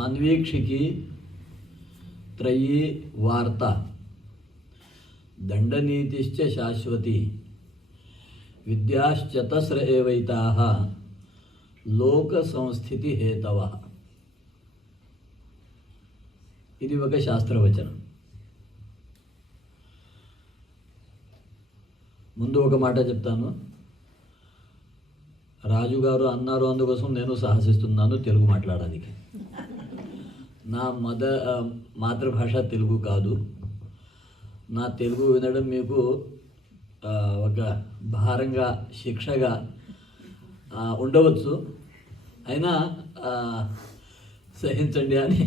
आन्वीक्षिकी त्रयी वार्ता दंडनीतिश्च शाश्वती विद्याश्चतस्र एवैताः लोक संस्थिति हेतवः. ఇది ఒక శాస్త్రవచనం. ముందు ఒక మాట చెప్తాను. రాజుగారు అన్నారు, అందుకోసం నేను సాహసిస్తున్నాను తెలుగు మాట్లాడడానికి. నా మాతృభాష తెలుగు కాదు. నా తెలుగు వినడం మీకు ఒక భారంగా శిక్షగా ఉండవచ్చు. అయినా సహించండి అని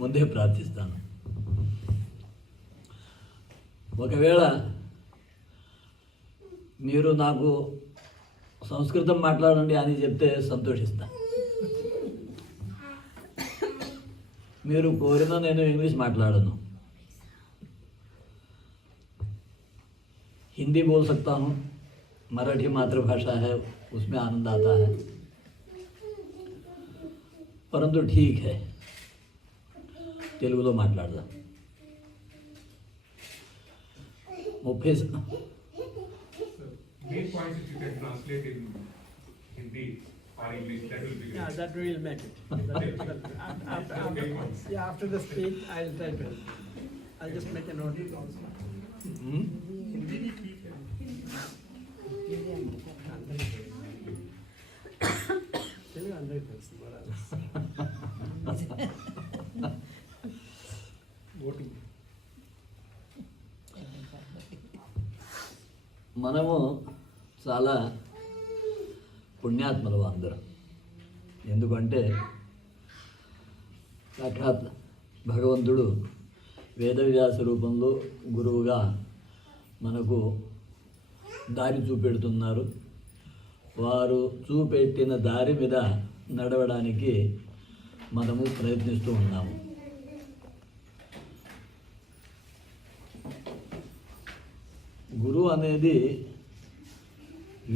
ముందే ప్రార్థిస్తాను. ఒకవేళ మీరు నాకు సంస్కృతం మాట్లాడండి అని చెప్తే సంతోషిస్తాను. మీరు కోరినా నేను ఇంగ్లీష్ మాట్లాడను. हिंदी बोल सकता हूँ, मराठी मातृभाषा है, उसमें आनंद आता है, परंतु ठीक है तेलुगुलो माట్లాడదా. 30 main points if you can translate in Hindi or English, that will be great. Yeah, that will make it. After the speech, I'll try to. I'll just make a note. మనము చాలా పుణ్యాత్మలు అందరం. ఎందుకంటే సాక్షాత్ భగవంతుడు వేదవ్యాస రూపంలో గురువుగా మనకు దారి చూపెడుతున్నారు. వారు చూపెట్టిన దారి మీద నడవడానికి మనము ప్రయత్నిస్తూ ఉన్నాము. గురువు అనేది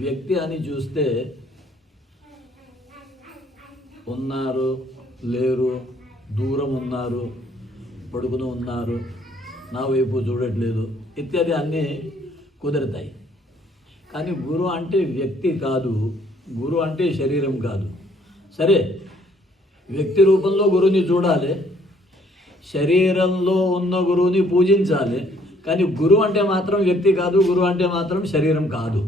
వ్యక్తి అని చూస్తే ఉన్నారు, లేరు, దూరం ఉన్నారు, పడుకుని ఉన్నారు, నా వైపు చూడట్లేదు ఇత్యాది అన్నీ కుదురుతాయి. కానీ గురు అంటే వ్యక్తి కాదు, గురు అంటే శరీరం కాదు. సరే, వ్యక్తి రూపంలో గురువుని చూడాలి, శరీరంలో ఉన్న గురువుని పూజించాలి. కానీ గురువు అంటే మాత్రం వ్యక్తి కాదు, గురువు అంటే మాత్రం శరీరం కాదు.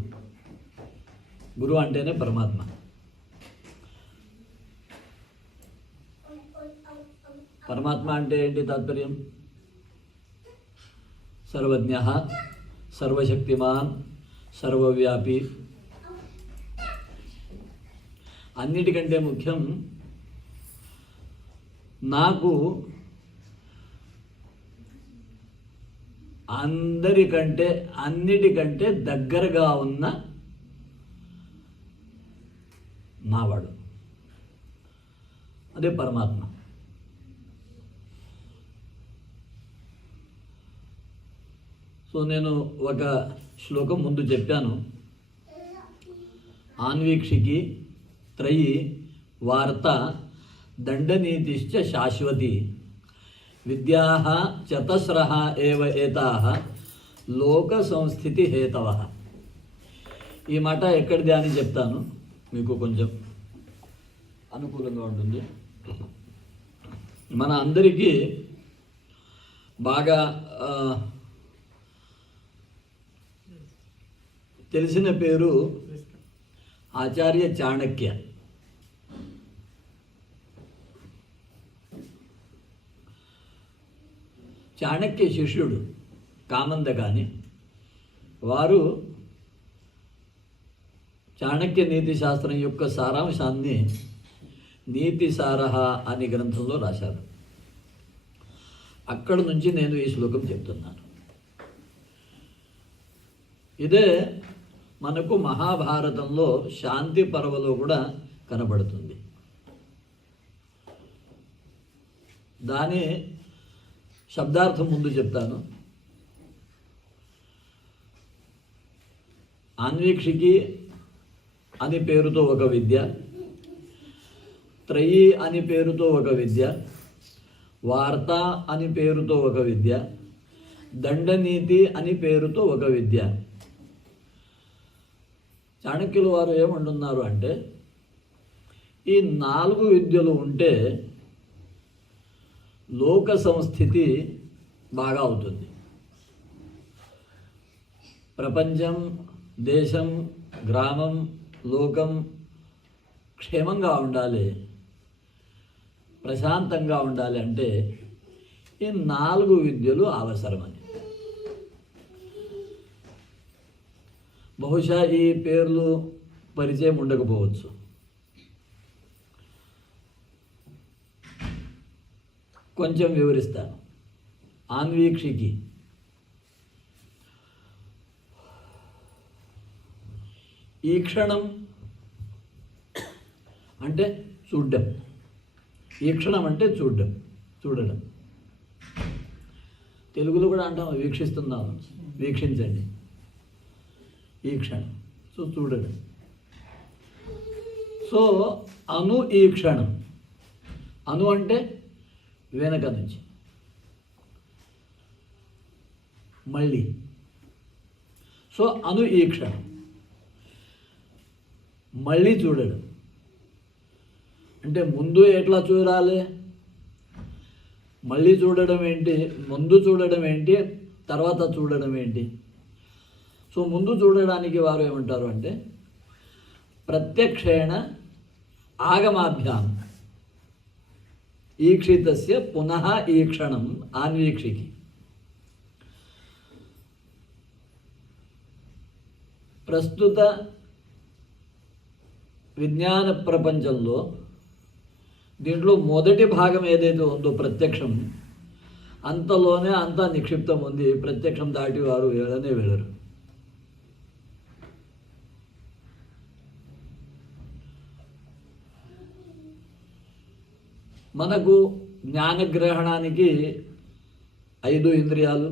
గురువు అంటేనే పరమాత్మ. పరమాత్మ అంటే ఏంటి తాత్పర్యం? సర్వజ్ఞః, సర్వశక్తిమాన్, సర్వవ్యాపి. అన్నిటికంటే ముఖ్యం నాకు అందరికంటే అన్నిటికంటే దగ్గరగా ఉన్న నావాడు, అదే పరమాత్మ. సో నేను ఒక శ్లోకం ముందు చెప్పాను. ఆన్వీక్షికి త్రయీ వార్త దండనీతిశ్చ శాశ్వతి విద్యాః చతస్రః ఏవ ఏతాః లోక సంస్థితి హేతవః. ఈ మాట ఎక్కడిది అని చెప్తాను, మీకు కొంచెం అనుకూలంగా ఉంటుంది. మన అందరికీ బాగా తెలిసిన పేరు ఆచార్య చాణక్య. చాణక్య శిష్యుడు కామందగాని. వారు చాణక్య నీతి శాస్త్రం యొక్క సారాంశాన్ని నీతి సారహ అనే గ్రంథంలో రాశారు. అక్కడ నుంచి నేను ఈ శ్లోకం చెప్తున్నాను. ఇదే మనకు మహాభారతంలో శాంతి పర్వలో కూడా కనబడుతుంది. దాని శబ్దార్థం ముందు చెప్తాను. ఆన్వీక్షికి అని పేరుతో ఒక విద్య, త్రయీ అని పేరుతో ఒక విద్య, వార్త అని పేరుతో ఒక విద్య, దండనీతి అని పేరుతో ఒక విద్య. చాణక్యుల వారు ఏమంటున్నారు అంటే ఈ 4 విద్యలు ఉంటే లోక సంస్థితి బాగా అవుతుంది. ప్రపంచం, దేశం, గ్రామం, లోకం క్షేమంగా ఉండాలి, ప్రశాంతంగా ఉండాలి అంటే ఈ 4 విద్యలు అవసరమని. బహుశా ఈ పేర్లు పరిచయం ఉండకపోవచ్చు. కొంచెం వివరిస్తాను. ఆన్వీక్షికి ఈ క్షణం అంటే చూడడం, ఈ క్షణం అంటే చూడడం. తెలుగులో కూడా అంటాం వీక్షిస్తున్నాం, వీక్షించండి. ఈ క్షణం చూడడం. సో అను ఈ క్షణం, అను అంటే వెనక నుంచి, మళ్ళీ. సో అను ఈ క్షణం, మళ్ళీ చూడడం అంటే ముందు ఎట్లా చూడాలి, మళ్ళీ చూడడం ఏంటి, ముందు చూడడం ఏంటి, తర్వాత చూడడం ఏంటి. సో ముందు చూడడానికి వారు ఏమంటారు అంటే ప్రత్యక్షేణ ఆగమాభ్యాం ఈక్షితస్య పునః ఈక్షణం ఆన్వీక్షికి. ప్రస్తుత విజ్ఞాన ప్రపంచంలో దీంట్లో మొదటి భాగం ఏదైతే ఉందో ప్రత్యక్షం, అంతలోనే అంతా నిక్షిప్తం ఉంది. ప్రత్యక్షం దాటి వారు వెళ్ళరు. మనకు జ్ఞానగ్రహణానికి 5 ఇంద్రియాలు,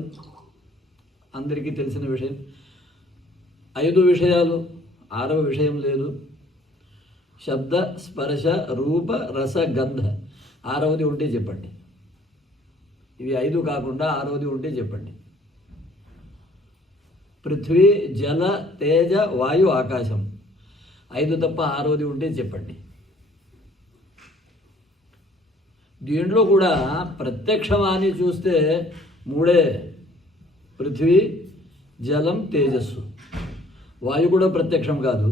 అందరికీ తెలిసిన విషయం. 5 విషయాలు, 6వ విషయం లేదు. శబ్ద, స్పర్శ, రూప, రస, గంధ. 6వది ఉంటే చెప్పండి. ఇవి 5 కాకుండా 6వది ఉంటే చెప్పండి. పృథ్వీ, జల, తేజ, వాయు, ఆకాశం. 5 తప్ప 6వది ఉంటే చెప్పండి. దీంట్లో కూడా ప్రత్యక్షమాని చూస్తే 3 పృథ్వీ, జలం, తేజస్సు. వాయు కూడా ప్రత్యక్షం కాదు,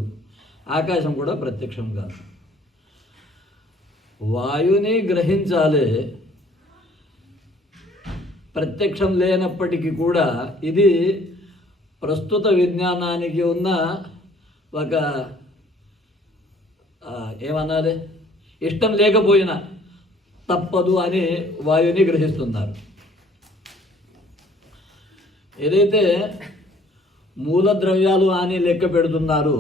ఆకాశం కూడా ప్రత్యక్షం కాదు. వాయుని గ్రహించాలి, ప్రత్యక్షం లేనప్పటికీ కూడా ఇది ప్రస్తుత విజ్ఞానానికి ఉన్న ఒక ఏమనాలి, ఇష్టం లేకపోయినా తప్పదు అని వాయుని గ్రహిస్తున్నారు. ఏదైతే మూలద్రవ్యాలు అని లెక్క పెడుతున్నారు,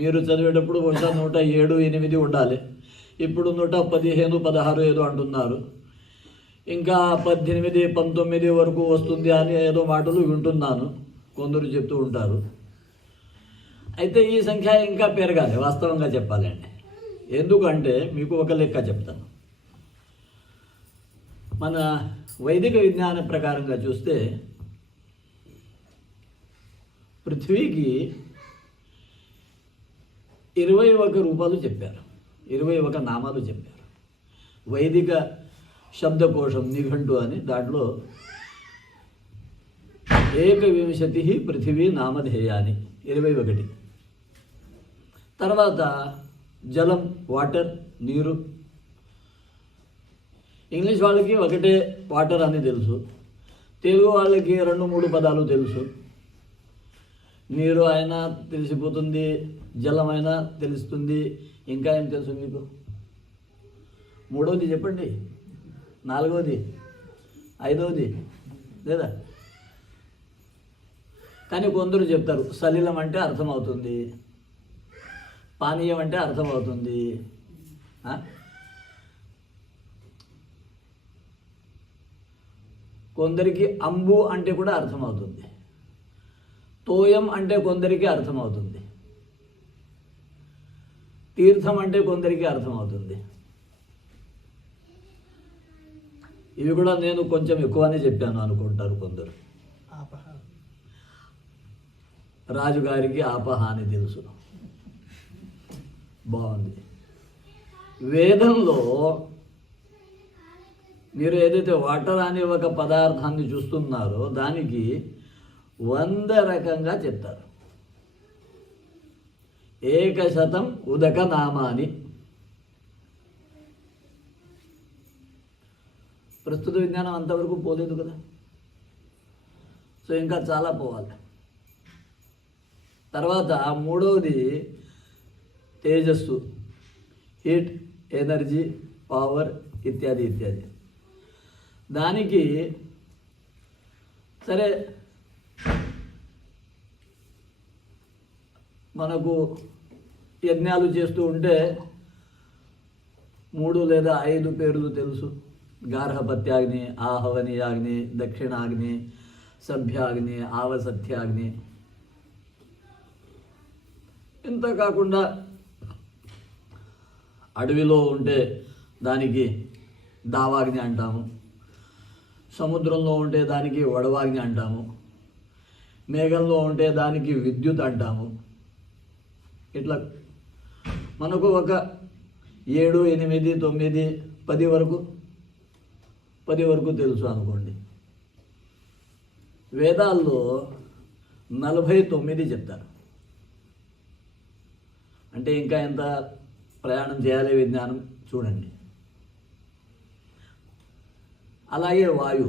మీరు చదివేటప్పుడు బహుశా 107, 8 ఉండాలి. ఇప్పుడు 115, 16 ఏదో అంటున్నారు. ఇంకా 18, 19 వరకు వస్తుంది అని ఏదో మాటలు వింటున్నాను, కొందరు చెప్తూ ఉంటారు. అయితే ఈ సంఖ్య ఇంకా పెరగాలి వాస్తవంగా చెప్పాలండి. ఎందుకంటే మీకు ఒక లెక్క చెప్తాను. మన వైదిక విజ్ఞాన ప్రకారంగా చూస్తే పృథ్వీకి 21 రూపాలు చెప్పారు, 21 నామాలు చెప్పారు. వైదిక శబ్దకోశం నిఘంటు అని దాంట్లో 21 పృథివీ నామధేయాని 21. తర్వాత జలం, వాటర్, నీరు. ఇంగ్లీష్ వాళ్ళకి ఒకటే వాటర్ అని తెలుసు, తెలుగు వాళ్ళకి 2-3 పదాలు తెలుసు. నీరు అయినా తెలిసిపోతుంది, జలం అయినా తెలుస్తుంది. ఇంకా ఏం తెలుసు మీకు? 3వది చెప్పండి, 4వది, 5వది లేదా? కానీ కొందరు చెప్తారు సలిలం అంటే అర్థమవుతుంది, పానీయం అంటే అర్థమవుతుంది. కొందరికి అంబు అంటే కూడా అర్థమవుతుంది, తోయం అంటే కొందరికి అర్థమవుతుంది, తీర్థం అంటే కొందరికి అర్థమవుతుంది. ఇవి కూడా నేను కొంచెం ఎక్కువనే చెప్పాను అనుకుంటారు కొందరు. ఆపహ. రాజుగారికి ఆపహ అని తెలుసు. బాగుంది. వేదంలో మీరు ఏదైతే వాటర్ అనే ఒక పదార్థాన్ని చూస్తున్నారో దానికి 100 రకంగా చెప్తారు. 100 ఉదక నామాని. ప్రస్తుత విజ్ఞానం అంతవరకు పోలేదు కదా, సో ఇంకా చాలా పోవాలి. తర్వాత మూడవది తేజస్సు, హీట్, ఎనర్జీ, పవర్ ఇత్యాది ఇత్యాది. దానికి సరే మనకు యజ్ఞాలు చేస్తూ ఉంటే 3 లేదా 5 పేర్లు తెలుసు. గార్హపత్యాగ్ని, ఆహవనీయాగ్ని, దక్షిణాగ్ని, సభ్యాగ్ని, ఆవసత్యాగ్ని. ఇంత కాకుండా అడవిలో ఉంటే దానికి దావాగ్ని అంటాము, సముద్రంలో ఉంటే దానికి వడవాగ్ని అంటాము, మేఘంలో ఉంటే దానికి విద్యుత్ అంటాము. ఇట్లా మనకు ఒక 7, 8, 9, 10 వరకు తెలుసు అనుకోండి. వేదాల్లో 49 చెప్తారు. అంటే ఇంకా ఎంత ప్రయాణం చేయాలి విజ్ఞానం చూడండి. అలాగే వాయు,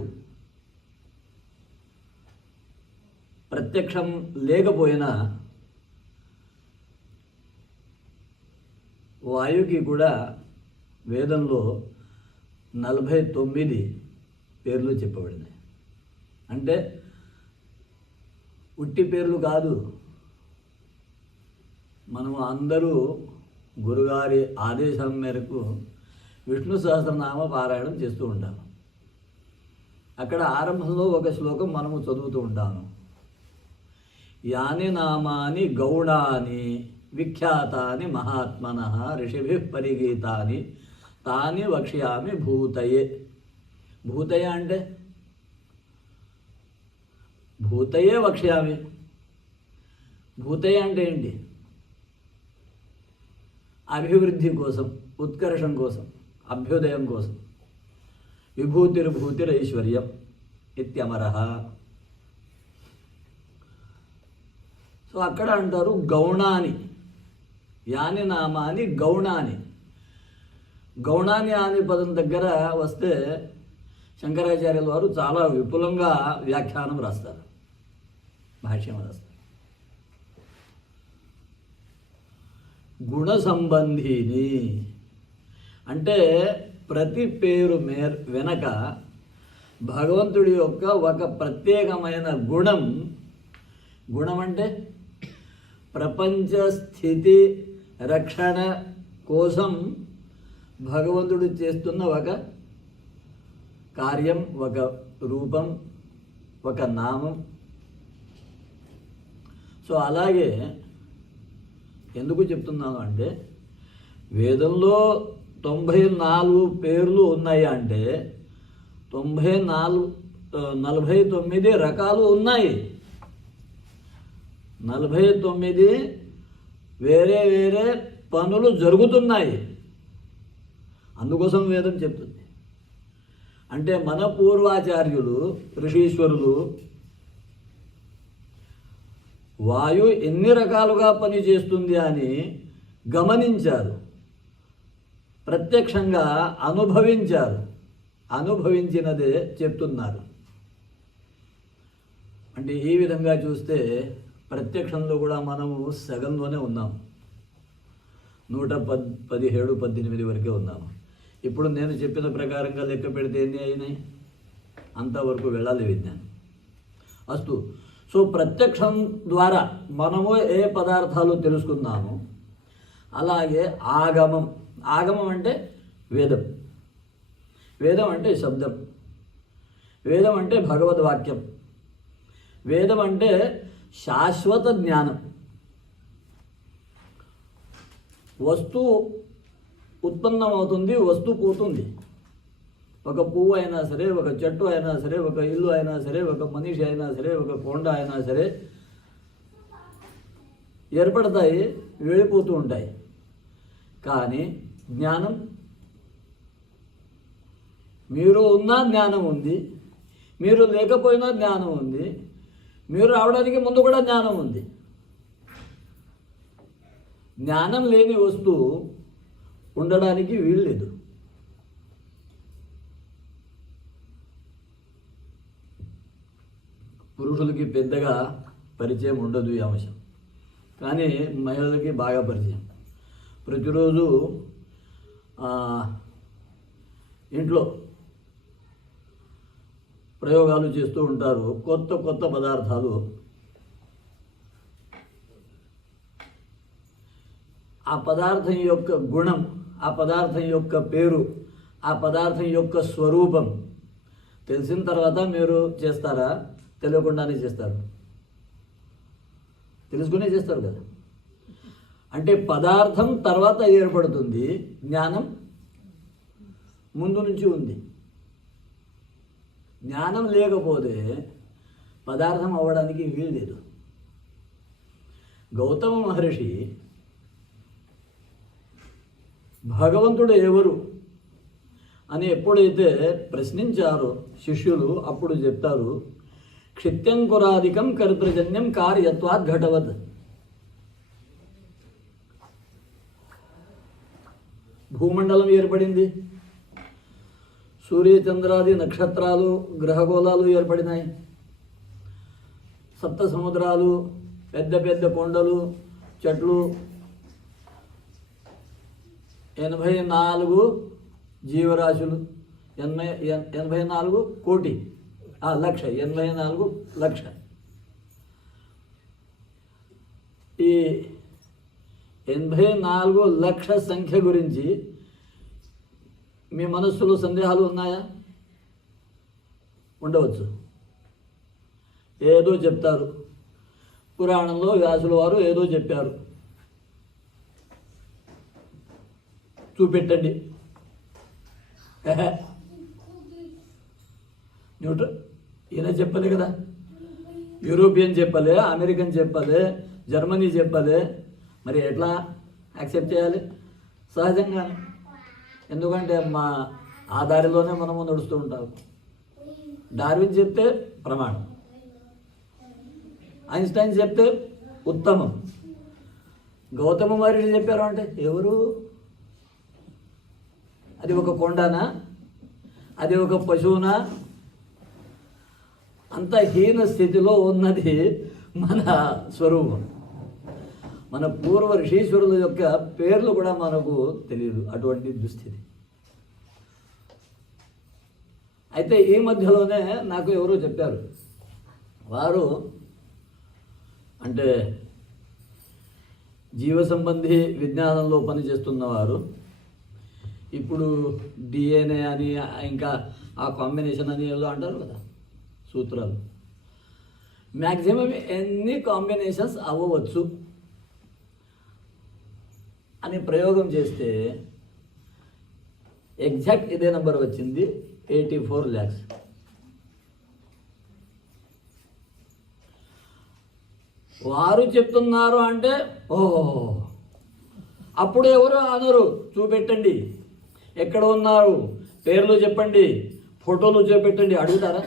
ప్రత్యక్షం లేకపోయినా వాయుకి కూడా వేదంలో 49 పేర్లు చెప్పబడినాయి. అంటే ఉట్టి పేర్లు కాదు. మనము అందరూ గురుగారి ఆదేశం మేరకు విష్ణు సహస్రనామ పారాయణం చేస్తూ ఉంటాము. అక్కడ ఆరంభంలో ఒక శ్లోకం మనము చదువుతూ ఉంటాము. యాని నామాని గౌణాని విఖ్యాతాని మహాత్మనః ఋషిభిః పరిగీతాని తాని వక్ష్యామి భూతయే. భూతయ అంటే భూతయే వక్ష్యామి. భూతయ అంటే ఏంటి? అభివృద్ధి కోసం, ఉత్కర్షం కోసం, అభ్యుదయం కోసం. విభూతిర్భూతిరైశ్వర్యం ఇత్యమరః. సో అక్కడ అంటారు గౌణాని, యాని నామాని గౌణాని. గౌణాని అనే పదం దగ్గర వస్తే శంకరాచార్యుల వారు చాలా విపులంగా వ్యాఖ్యానం రాస్తారు, భాష్యం రాస్తారు. గుణ సంబంధిని అంటే ప్రతి పేరు వెనక భగవంతుడి యొక్క ఒక ప్రత్యేకమైన గుణం. గుణం అంటే ప్రపంచ స్థితి రక్షణ కోసం భగవంతుడు చేస్తున్న ఒక కార్యం, ఒక రూపం, ఒక నామం. సో అలాగే ఎందుకు చెప్తున్నాను అంటే వేదంలో 94 పేర్లు ఉన్నాయి అంటే 49 రకాలు ఉన్నాయి. 49 వేరే వేరే పనులు జరుగుతున్నాయి. అందుకోసం వేదం చెప్తుంది. అంటే మన పూర్వాచార్యులు ఋషీశ్వరులు వాయు ఎన్ని రకాలుగా పనిచేస్తుంది అని గమనించారు, ప్రత్యక్షంగా అనుభవించారు. అనుభవించినదే చెప్తున్నారు. అంటే ఈ విధంగా చూస్తే ప్రత్యక్షంలో కూడా మనము సగంలోనే ఉన్నాము. 117, 18 వరకే ఉన్నాము. ఇప్పుడు నేను చెప్పిన ప్రకారంగా లెక్క పెడితే ఎన్ని అయినాయి? అంతవరకు వెళ్ళాలి విజ్ఞానం. అస్తు. సో ప్రత్యక్షం ద్వారా మనము ఏ పదార్థాలు తెలుసుకున్నాము. అలాగే ఆగమం. ఆగమం అంటే వేదం. వేదం అంటే శబ్దం. వేదం అంటే భగవద్వాక్యం. వేదం అంటే శాశ్వత జ్ఞానం. వస్తువు ఉత్పన్నమవుతుంది, వస్తువు పోతుంది. ఒక పువ్వు అయినా సరే, ఒక చెట్టు అయినా సరే, ఒక ఇల్లు అయినా సరే, ఒక మనిషి అయినా సరే, ఒక కొండ అయినా సరే ఏర్పడతాయి, వెళ్ళిపోతూ ఉంటాయి. కానీ జ్ఞానం, మీరు ఉన్నా జ్ఞానం ఉంది, మీరు లేకపోయినా జ్ఞానం ఉంది, మీరు రావడానికి ముందు కూడా జ్ఞానం ఉంది. జ్ఞానం లేని వస్తువు ఉండడానికి వీల్లేదు. పురుషులకి పెద్దగా పరిచయం ఉండదు ఈ అంశం, కానీ మహిళలకి బాగా పరిచయం. ప్రతిరోజు ఇంట్లో ప్రయోగాలు చేస్తూ ఉంటారు, కొత్త కొత్త పదార్థాలు. ఆ పదార్థం యొక్క గుణం, ఆ పదార్థం యొక్క పేరు, ఆ పదార్థం యొక్క స్వరూపం తెలిసిన తర్వాత మీరు చేస్తారా? తెలియకుండానే చేస్తారు. తెలుసుకునే చేస్తారు కదా. అంటే పదార్థం తర్వాత ఏర్పడుతుంది, జ్ఞానం ముందు నుంచి ఉంది. జ్ఞానం లేకపోతే పదార్థం అవ్వడానికి వీల్లేదు. గౌతమ మహర్షి భగవంతుడు ఎవరు అని ఎప్పుడైతే ప్రశ్నించారో శిష్యులు, అప్పుడు చెప్తారు, క్షిత్యంకురాదికం కర్తృజన్యం కార్యత్వాత్ ఘటవత్. భూమండలం ఏర్పడింది, సూర్యచంద్రాది నక్షత్రాలు గ్రహగోళాలు ఏర్పడినాయి, సప్త సముద్రాలు, పెద్ద పెద్ద కొండలు, చెట్లు, 84 జీవరాశులు, 84 కోటి, లక్ష, 84 లక్ష. ఈ 84 లక్ష సంఖ్య గురించి మీ మనస్సులో సందేహాలు ఉన్నాయా? ఉండవచ్చు. ఏదో చెప్తారు, పురాణంలో వ్యాసుల వారు ఏదో చెప్పారు, చూపెట్టండి. న్యూట్రన్ ఈయన చెప్పలే కదా, యూరోపియన్ చెప్పలే, అమెరికన్ చెప్పలే, జర్మనీ చెప్పలే, మరి ఎట్లా యాక్సెప్ట్ చేయాలి? సహజంగానే. ఎందుకంటే మా ఆ దారిలోనే మనము నడుస్తూ ఉంటాము. డార్విన్ చెప్తే ప్రమాణం, ఐన్స్టైన్ చెప్తే ఉత్తమం, గౌతమ మహర్షి చెప్పారు అంటే ఎవరు? అది ఒక కొండనా? అది ఒక పశువునా? అంత హీన స్థితిలో ఉన్నది మన స్వరూపం. మన పూర్వ ఋషీశ్వరుల యొక్క పేర్లు కూడా మనకు తెలియదు, అటువంటి దుస్థితి. అయితే ఈ మధ్యలోనే నాకు ఎవరో చెప్పారు, వారు అంటే జీవ సంబంధి విజ్ఞానంలో పనిచేస్తున్నవారు, ఇప్పుడు డిఎన్ఏ అని ఇంకా ఆ కాంబినేషన్ అని ఏదో అంటారు కదా సూత్రాలు, మ్యాక్సిమం ఎన్ని కాంబినేషన్స్ అవ్వవచ్చు అని ప్రయోగం చేస్తే ఎగ్జాక్ట్ ఇదే నెంబర్ వచ్చింది, 84 lakhs. వారు చెప్తున్నారు అంటే అప్పుడు ఎవరు అనరు, చూపెట్టండి, ఎక్కడ ఉన్నారు, పేర్లు చెప్పండి, ఫోటోలు చూపెట్టండి అడుగుతారా?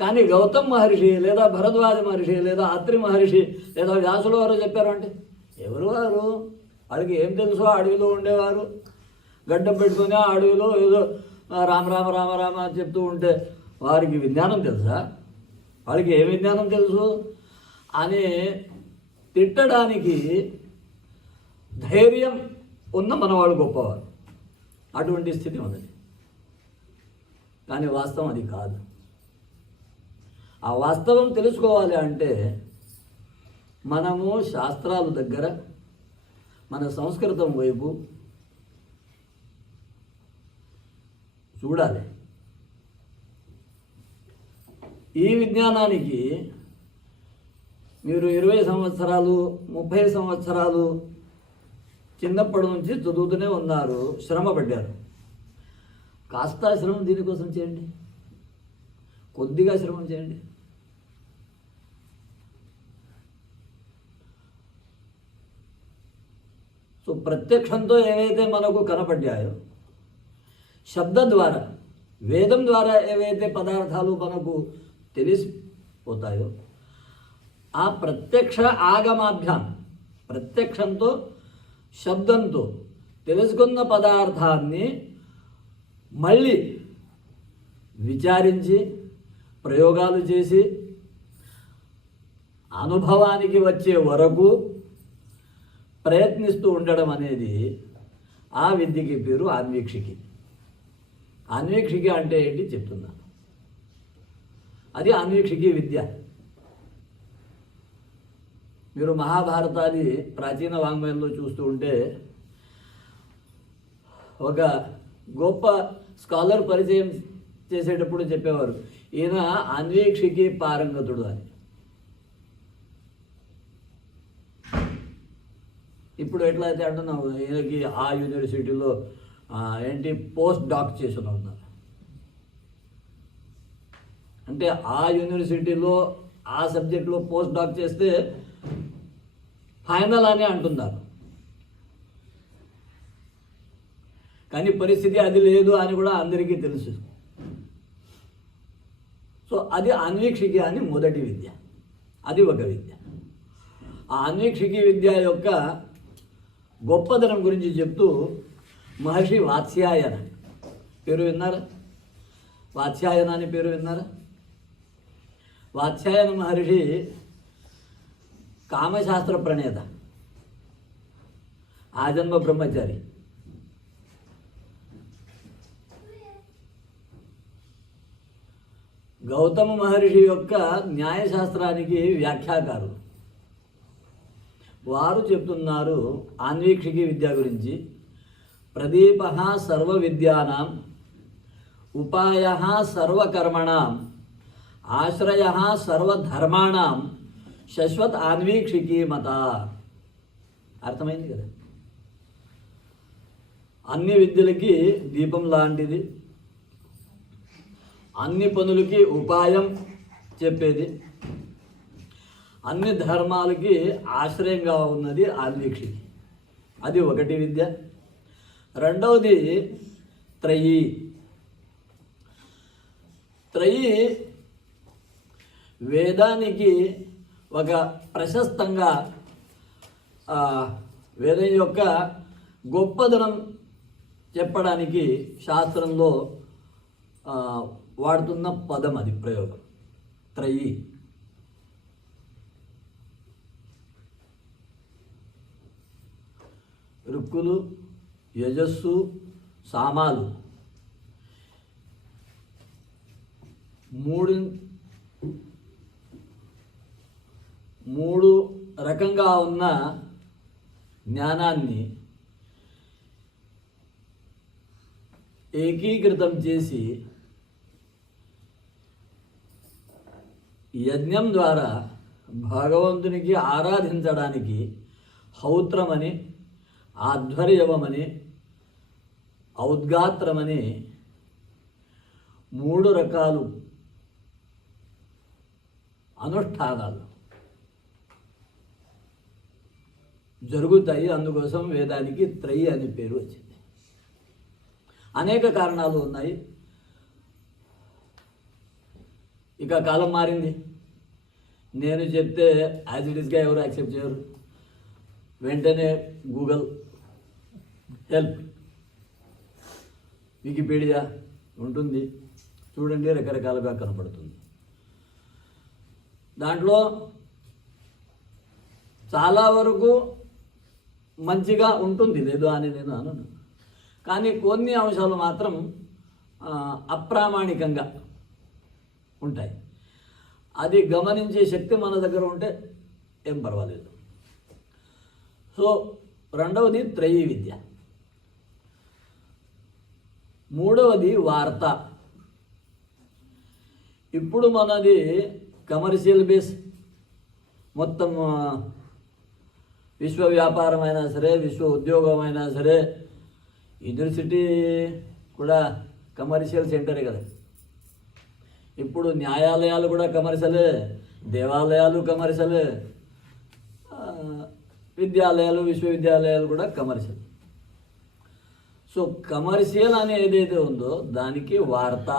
కానీ గౌతమ్ మహర్షి లేదా భరద్వాజ మహర్షి లేదా అత్రి మహర్షి లేదా వ్యాసుల వారు చెప్పారు అంటే ఎవరు వారు? వాళ్ళకి ఏం తెలుసో, అడవిలో ఉండేవారు, గడ్డం పెట్టుకుని ఆ అడవిలో ఏదో రామ రామ రామ రామ చెప్తూ ఉంటే వారికి విజ్ఞానం తెలుసా? వాళ్ళకి ఏ విజ్ఞానం తెలుసు అని తిట్టడానికి ధైర్యం ఉన్న మనవాళ్ళు గొప్పవారు. అటువంటి స్థితి ఉన్నది. కానీ వాస్తవం అది కాదు. ఆ వాస్తవం తెలుసుకోవాలి అంటే మనము శాస్త్రాల దగ్గర, మన సంస్కృతం వైపు చూడాలి. ఈ విజ్ఞానానికి మీరు 20 సంవత్సరాలు 30 సంవత్సరాలు చిన్నప్పటి నుంచి చదువుతూనే ఉన్నారు, శ్రమ పడ్డారు. కాస్త శ్రమం దీనికోసం చేయండి, కొద్దిగా శ్రమం చేయండి. సో ప్రత్యక్షంతో ఏవైతే మనకు కనపడ్డాయో, శబ్దం ద్వారా, వేదం ద్వారా ఏవైతే పదార్థాలు మనకు తెలిసిపోతాయో, ఆ ప్రత్యక్ష ఆగమాభ్యాం, ప్రత్యక్షంతో శబ్దంతో తెలుసుకున్న పదార్థాన్ని మళ్ళీ విచారించి ప్రయోగాలు చేసి అనుభవానికి వచ్చే వరకు ప్రయత్నిస్తూ ఉండడం అనేది ఆ విద్యకి పేరు అన్వీక్షికి. అన్వీక్షికి అంటే ఏంటి చెప్తున్నాను. అది అన్వీక్షికి విద్య. మీరు మహాభారతాది ప్రాచీన వాంగ్మయంలో చూస్తూ ఉంటే ఒక గొప్ప స్కాలర్ పరిచయం చేసేటప్పుడు చెప్పేవారు, ఈయన అన్వీక్షికి పారంగతుడు అని. ఇప్పుడు ఎట్లయితే అంటున్నావు, ఈయనకి ఆ యూనివర్సిటీలో ఏంటి పోస్ట్ డాక్ చేసి ఉన్నారు అంటే ఆ యూనివర్సిటీలో ఆ సబ్జెక్ట్లో పోస్ట్ డాక్ చేస్తే ఫైనల్ అని అంటున్నారు. కానీ పరిస్థితి అది లేదు అని కూడా అందరికీ తెలుసు. సో అది అన్వీక్షిక అని మొదటి విద్య, అది ఒక విద్య. ఆ అన్వీక్షిక విద్య యొక్క గొప్పదనం గురించి చెప్తూ మహర్షి వాత్స్యాయన పేరు విన్నారా? వాత్స్యాయన అని పేరు విన్నారా? వాత్స్యాయన మహర్షి కామశాస్త్ర ప్రణేత, ఆజన్మ బ్రహ్మచారి. గౌతమ మహర్షి యొక్క న్యాయశాస్త్రానికి వ్యాఖ్యాకారు. వారు చెప్తున్నారు అన్వీక్షికి విద్య గురించి, ప్రదీప సర్వ విద్యానాం, ఉపాయ సర్వకర్మణాం, ఆశ్రయ సర్వధర్మాణం, శశ్వత్ అన్వీక్షికి మత. అర్థమైంది కదా? అన్ని విద్యలకి దీపం లాంటిది, అన్ని పనులకి ఉపాయం చెప్పేది, అన్ని ధర్మాలకి ఆశ్రయంగా ఉన్నది అన్వీక్షికి. అది ఒకటి విద్య. రెండవది త్రయీ. త్రయీ వేదానికి ఒక ప్రశస్తంగా వేదం యొక్క గొప్పదనం చెప్పడానికి శాస్త్రంలో వాడుతున్న పదం, అది ప్రయోగం, త్రయీ. ఋక్కులు, యజస్సు, సామాలు మూడు రకంగా ఉన్న జ్ఞానాన్ని ఏకీకృతం చేసి యజ్ఞం ద్వారా భగవంతునికి ఆరాధించడానికి హౌత్రమని, ఆధ్వర్యవమని, ఔద్గాత్రమని 3 రకాలు అనుష్ఠానాలు జరుగుతాయి. అందుకోసం వేదానికి త్రయి అని పేరు వచ్చింది. అనేక కారణాలు ఉన్నాయి. ఇక కాలం మారింది. నేను చెప్తే యాజ్ ఇట్ ఈస్గా ఎవరు యాక్సెప్ట్ చేయరు. వెంటనే గూగుల్ హెల్ప్, వికీపీడియా ఉంటుంది, చూడండి, రకరకాలుగా కనపడుతుంది. దాంట్లో చాలా వరకు మంచిగా ఉంటుంది, లేదు అని నేను అనను. కానీ కొన్ని అంశాలు మాత్రం అప్రామాణికంగా ఉంటాయి. అది గమనించే శక్తి మన దగ్గర ఉంటే ఏం పర్వాలేదు. సో రెండవది త్రయీ విద్య. మూడవది వార్త. ఇప్పుడు మనది కమర్షియల్ బేస్, మొత్తం విశ్వ వ్యాపారం అయినా సరే, విశ్వ ఉద్యోగం అయినా సరే, యూనివర్సిటీ కూడా కమర్షియల్ సెంటరే కదా. ఇప్పుడు న్యాయాలయాలు కూడా కమర్షియలే, దేవాలయాలు కమర్షియలే, విద్యాలయాలు విశ్వవిద్యాలయాలు కూడా కమర్షియల్. సో కమర్షియల్ అని ఏదైతే ఉందో దానికి వార్త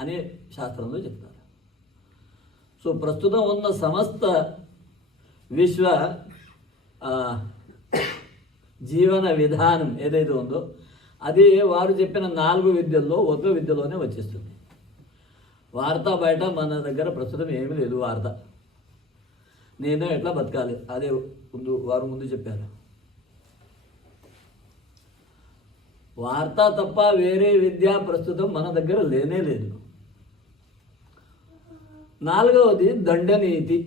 అనే శాస్త్రంలో చెప్తారు. సో ప్రస్తుతం ఉన్న సమస్త విశ్వ జీవన విధానం ఏదైతే ఉందో అది వారు చెప్పిన 4 విద్యల్లో ఒక విద్యలోనే వచ్చేస్తుంది. వార్త బయట మన దగ్గర ప్రస్తుతం ఏమీ లేదు. వార్త నేను ఎట్లా బతకాలి అదే వారు ముందు చెప్పారు. వార్త తప్ప వేరే విద్య ప్రస్తుతం మన దగ్గర లేనే లేదు. 4వది దండనీతి.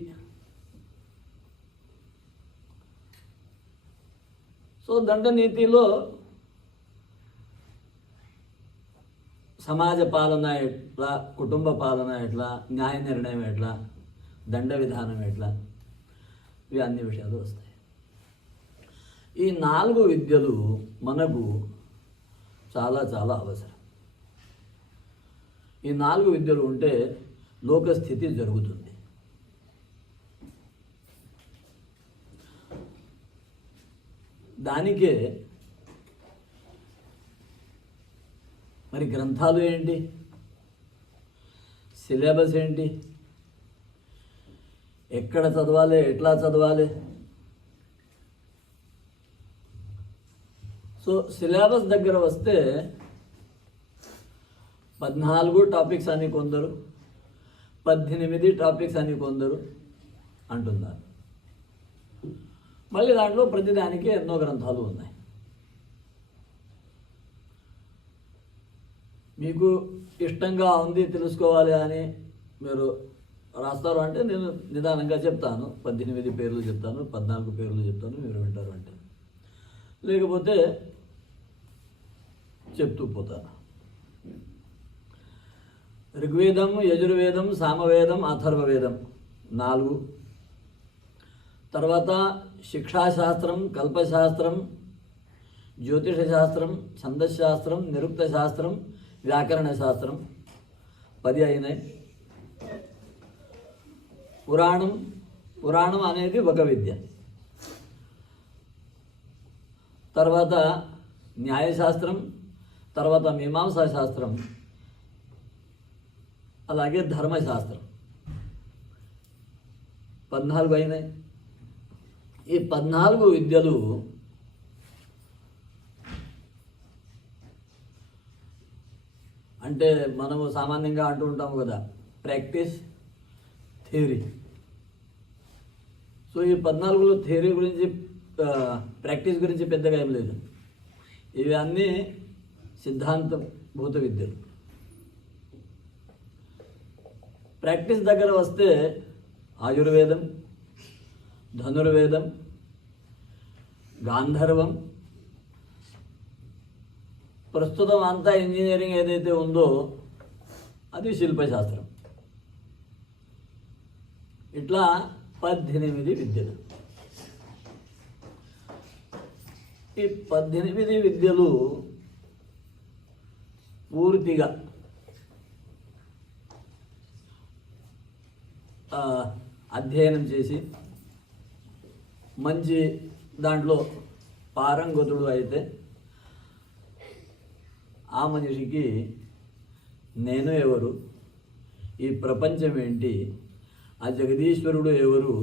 సో దండనీతిలో సమాజ పాలన ఎట్లా, కుటుంబ పాలన ఎట్లా, న్యాయ నిర్ణయం ఎట్లా, దండ విధానం ఎట్లా, ఇవి అన్ని విషయాలు వస్తాయి. ఈ 4 విద్యలు మనకు చాలా చాలా అవసరం. ఈ 4 విద్యలు ఉంటే లోకస్థితి జరుగుతుంది. దానికే మరి గ్రంథాలు ఏంటి, సిలబస్ ఏంటి, ఎక్కడ చదవాలి, ఎట్లా చదవాలి. సో సిలబస్ దగ్గర వస్తే 14 టాపిక్స్ అని కొందరు, 18 టాపిక్స్ అని కొందరు అంటున్నారు. మళ్ళీ దాంట్లో ప్రతిదానికి ఎన్నో గ్రంథాలు ఉన్నాయి. మీకు ఇష్టంగా ఉంది తెలుసుకోవాలి అని మీరు రాస్తారు అంటే నేను నిదానంగా చెప్తాను. 18 పేర్లు చెప్తాను, 14 పేర్లు చెప్తాను, మీరు వింటారు అంటే. లేకపోతే చెప్తూ పోతాను. ఋగ్వేదం, యజుర్వేదం, సామవేదం, అథర్వవేదం 4. తర్వాత శిక్షాశాస్త్రం, కల్పశాస్త్రం, జ్యోతిష శాస్త్రం, ఛందశాస్త్రం, నిరుక్త శాస్త్రం, వ్యాకరణ శాస్త్రం 10 అయినాయి. పురాణం అనేది ఒక విద్య. తర్వాత న్యాయశాస్త్రం, తర్వాత మీమాంసా శాస్త్రం, అలాగే ధర్మశాస్త్రం 14 అయినాయి. ఈ 14 విద్యలు అంటే మనము సామాన్యంగా అంటూ ఉంటాము కదా, ప్రాక్టీస్, థియరీ. సో ఈ 14లో థియరీ గురించి, ప్రాక్టీస్ గురించి పెద్దగా ఏం లేదు. ఇవి అన్నీ సిద్ధాంతం భూత విద్యలు. ప్రాక్టీస్ దగ్గర వస్తే ఆయుర్వేదం, ధనుర్వేదం, గాంధర్వం, ప్రస్తుతం అంతా ఇంజనీరింగ్ ఏదైతే ఉందో అది శిల్పశాస్త్రం. ఇట్లా 18 విద్యలు. ఈ 18 విద్యలు పూర్తిగా అధ్యయనం చేసి మంచి దాంట్లో పారంగతుడు అయితే ఆ మనిషికి నేను ఎవరు, ఈ ప్రపంచం ఏంటి, ఆ జగదీశ్వరుడు ఎవరు,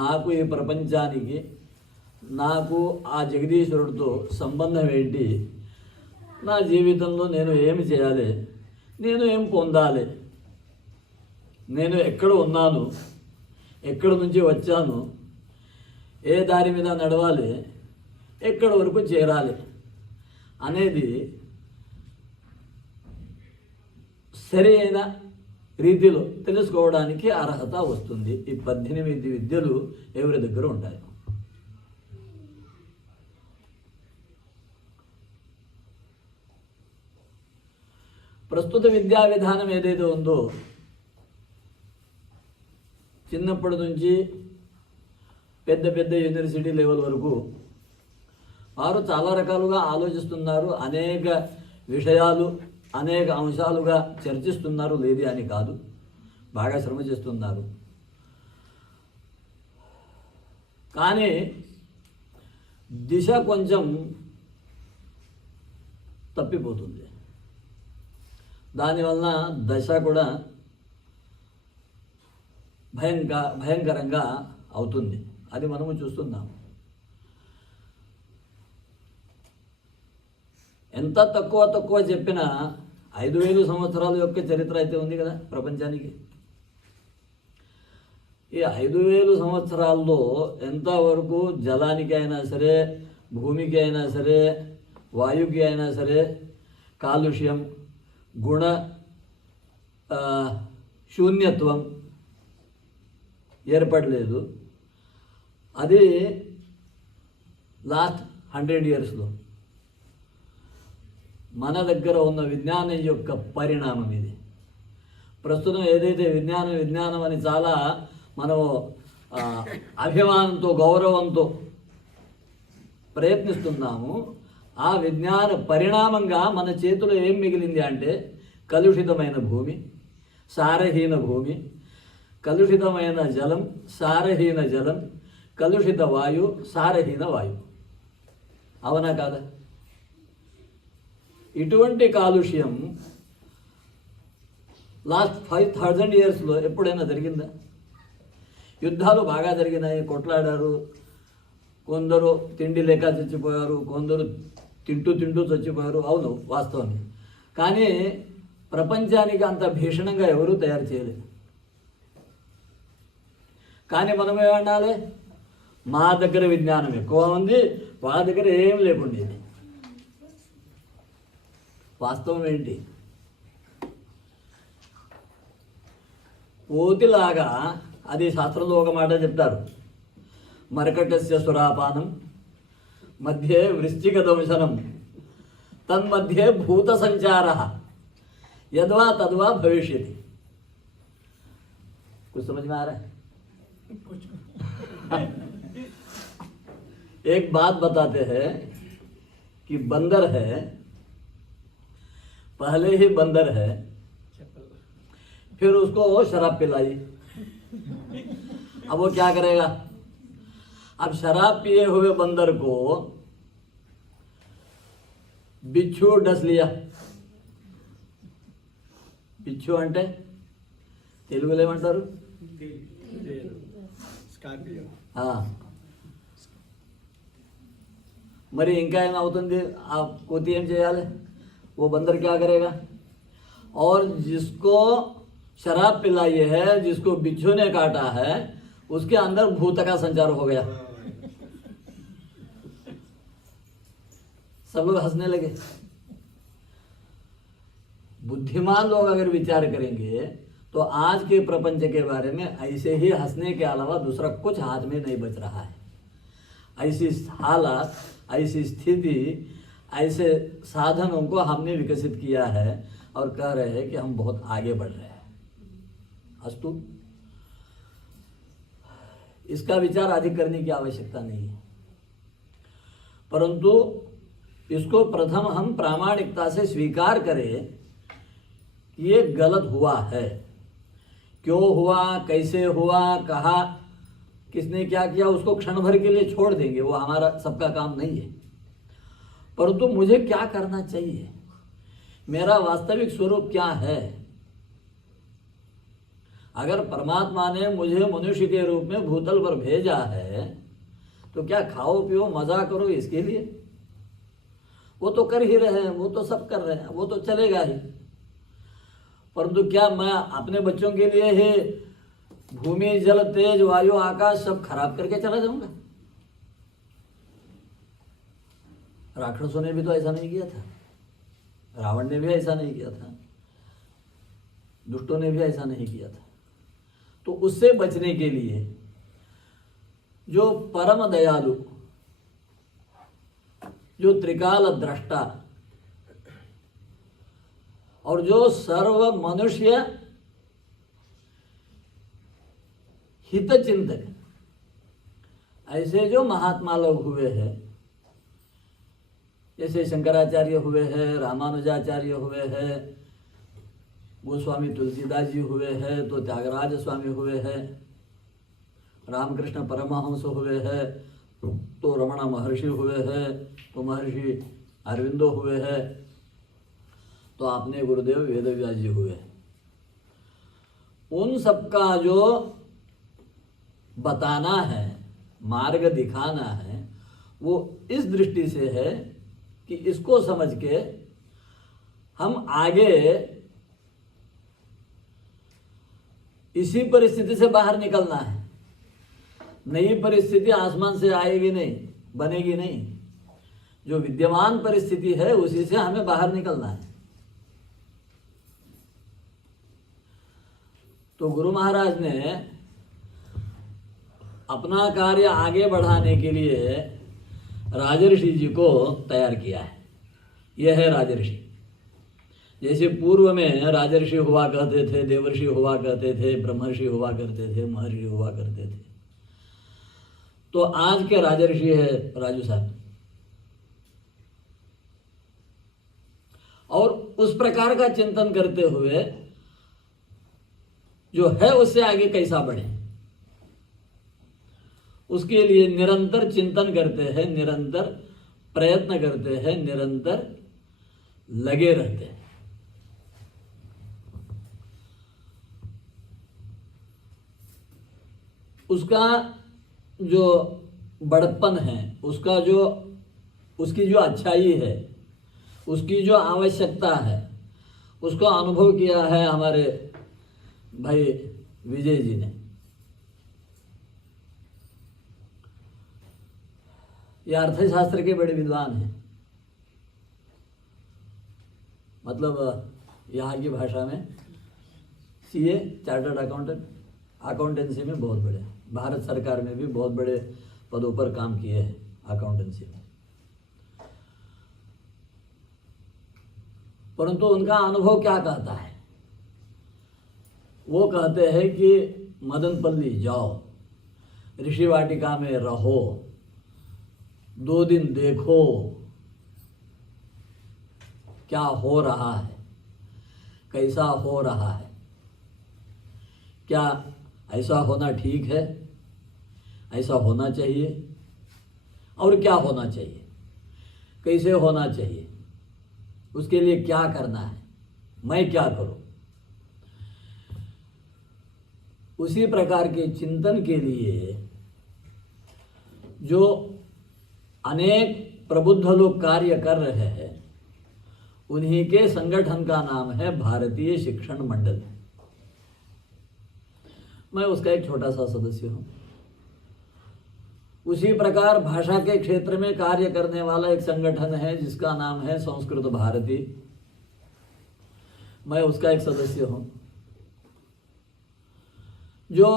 నాకు ఈ ప్రపంచానికి, నాకు ఆ జగదీశ్వరుడితో సంబంధం ఏంటి, నా జీవితంలో నేను ఏమి చేయాలి, నేను ఏం పొందాలి, నేను ఎక్కడ ఉన్నాను, ఎక్కడి నుంచి వచ్చాను, ఏ దారి మీద నడవాలి, ఎక్కడి వరకు చేరాలి అనేది సరి అయిన రీతిలో తెలుసుకోవడానికి అర్హత వస్తుంది. ఈ 18 విద్యలు ఎవరి దగ్గర ఉంటాయి. ప్రస్తుత విద్యా విధానం ఏదైతే ఉందో చిన్నప్పటి నుంచి పెద్ద పెద్ద యూనివర్సిటీ లెవెల్ వరకు వారు చాలా రకాలుగా ఆలోచిస్తున్నారు. అనేక విషయాలు అనేక అంశాలుగా చర్చిస్తున్నారు, లేది అని కాదు, బాగా శ్రమ చేస్తున్నారు. కానీ దిశ కొంచెం తప్పిపోతుంది. దానివలన దశ కూడా భయంకరంగా అవుతుంది. అది మనము చూస్తున్నాం. ఎంత తక్కువ చెప్పినా 5000 సంవత్సరాల యొక్క చరిత్ర అయితే ఉంది కదా ప్రపంచానికి. ఈ 5000 సంవత్సరాల్లో ఎంతవరకు జలానికి అయినా సరే, భూమికి అయినా సరే, వాయుకి అయినా సరే కాలుష్యం, గుణ శూన్యత్వం ఏర్పడలేదు. అది లాస్ట్ 100 ఇయర్స్లో మన దగ్గర ఉన్న విజ్ఞానం యొక్క పరిణామం ఇది. ప్రస్తుతం ఏదైతే విజ్ఞానం అని చాలా మనం అభిమానంతో, గౌరవంతో ప్రయత్నిస్తున్నాము, ఆ విజ్ఞాన పరిణామంగా మన చేతిలో ఏం మిగిలింది అంటే కలుషితమైన భూమి, సారహీన భూమి, కలుషితమైన జలం, సారహీన జలం, కలుషిత వాయు, సారహీన వాయు. అవునా కాదా? ఇటువంటి కాలుష్యం లాస్ట్ 5000 ఇయర్స్లో ఎప్పుడైనా జరిగిందా? యుద్ధాలు బాగా జరిగినాయి, కొట్లాడారు, కొందరు తిండి లేక చచ్చిపోయారు, కొందరు తింటూ చచ్చిపోయారు. అవును, వాస్తవమే. కానీ ప్రపంచానికి అంత భీషణంగా ఎవరూ తయారు చేయలేదు. కానీ మనం ఏమనాలి, మా దగ్గర విజ్ఞానం ఎక్కువ ఉంది, వాళ్ళ దగ్గర ఏం లేకుండేది. వాస్తవం ఏంటి? కోతిలాగా, అది శాస్త్రంలో ఒక మాట చెప్తారు, మరకటస్య సురాపానం మధ్యే వృశ్చిక దంశనం తన్మధ్యే భూత సంచార యద్వా తద్వా భవిष्यति. कुछ समझ में आ रहा है? एक बात बताते हैं कि बंदर है, पहले ही बंदर है, फिर उसको शराब पिलाई. अब वो क्या करेगा? अब शराब पिए हुए बंदर को बिच्छू डस लिया. బిచ్చు అంటే తెలుగులో ఏమంటారు? మరి ఇంకా ఏమవుతుంది? ఆ కోతి ఏం చేయాలి? वो बंदर क्या करेगा? और जिसको शराब पिलाई है, जिसको बिच्छू ने काटा है, उसके अंदर भूत का संचार हो गया. सब लोग हंसने लगे. बुद्धिमान लोग अगर विचार करेंगे तो आज के प्रपंच के बारे में ऐसे ही हंसने के अलावा दूसरा कुछ हाथ में नहीं बच रहा है. ऐसी हालात, ऐसी स्थिति, ऐसे साधनों को हमने विकसित किया है और कह रहे हैं कि हम बहुत आगे बढ़ रहे हैं. अस्तु, इसका विचार अधिक करने की आवश्यकता नहीं है, परंतु इसको प्रथम हम प्रामाणिकता से स्वीकार करें कि ये गलत हुआ है. क्यों हुआ, कैसे हुआ, कहा, किसने क्या किया, उसको क्षण भर के लिए छोड़ देंगे, वो हमारा सबका काम नहीं है. परंतु मुझे क्या करना चाहिए, मेरा वास्तविक स्वरूप क्या है? अगर परमात्मा ने मुझे मनुष्य के रूप में भूतल पर भेजा है तो क्या खाओ पियो मजा करो इसके लिए? वो तो कर ही रहे हैं, वो तो सब कर रहे हैं, वो तो चलेगा ही. परंतु क्या मैं अपने बच्चों के लिए ही भूमि, जल, तेज, वायु, आकाश सब खराब करके चला जाऊंगा? राक्षसों ने भी तो ऐसा नहीं किया था, रावण ने भी ऐसा नहीं किया था, दुष्टों ने भी ऐसा नहीं किया था. तो उससे बचने के लिए जो परम दयालु, जो त्रिकाल दृष्टा और जो सर्व मनुष्य हित चिंतक, ऐसे जो महात्मा लोग हुए हैं, जैसे शंकराचार्य हुए हैं, रामानुजाचार्य हुए हैं, गोस्वामी तुलसीदास जी हुए हैं, तो त्यागराज स्वामी हुए हैं, रामकृष्ण परमहंस हुए हैं, तो रमण महर्षि हुए हैं, तो महर्षि अरविंदो हुए हैं, तो अपने गुरुदेव वेदव्यास जी हुए हैं। उन सबका जो बताना है, मार्ग दिखाना है, वो इस दृष्टि से है कि इसको समझ के हम आगे इसी परिस्थिति से बाहर निकलना है। नई परिस्थिति आसमान से आएगी नहीं, बनेगी नहीं। जो विद्यमान परिस्थिति है उसी से हमें बाहर निकलना है। तो गुरु महाराज ने अपना कार्य आगे बढ़ाने के लिए राजर्षि जी को तैयार किया है। यह है राजर्षि। जैसे पूर्व में राजर्षि हुआ करते थे, देवर्षि हुआ करते थे, ब्रह्मर्षि हुआ करते थे, महर्षि हुआ करते थे, तो आज के राजर्षि है राजू साहब। और उस प्रकार का चिंतन करते हुए जो है उससे आगे कैसा बढ़े, उसके लिए निरंतर चिंतन करते हैं, निरंतर प्रयत्न करते हैं, निरंतर लगे रहते हैं। उसका जो बड़प्पन है, उसका जो उसकी जो अच्छाई है, उसकी जो आवश्यकता है, उसको अनुभव किया है हमारे भाई विजय जी ने। ये अर्थशास्त्र के बड़े विद्वान हैं, मतलब यहाँ की भाषा में सीए, चार्टर्ड अकाउंटेंट, अकाउंटेंसी में बहुत बड़े, भारत सरकार में भी बहुत बड़े पदों पर काम किए हैं अकाउंटेंसी में। परंतु उनका अनुभव क्या कहता है? वो कहते हैं कि मदनपल्ली जाओ, ऋषि वाटिका में रहो, 2 दिन देखो क्या हो रहा है, कैसा हो रहा है, क्या ऐसा होना ठीक है, ऐसा होना चाहिए, और क्या होना चाहिए, कैसे होना चाहिए, उसके लिए क्या करना है, मैं क्या करूं। उसी प्रकार के चिंतन के लिए जो अनेक प्रबुद्ध लोग कार्य कर रहे हैं, उन्हीं के संगठन का नाम है भारतीय शिक्षण मंडल। मैं उसका एक छोटा सा सदस्य हूं। उसी प्रकार भाषा के क्षेत्र में कार्य करने वाला एक संगठन है जिसका नाम है संस्कृत भारती, मैं उसका एक सदस्य हूं। जो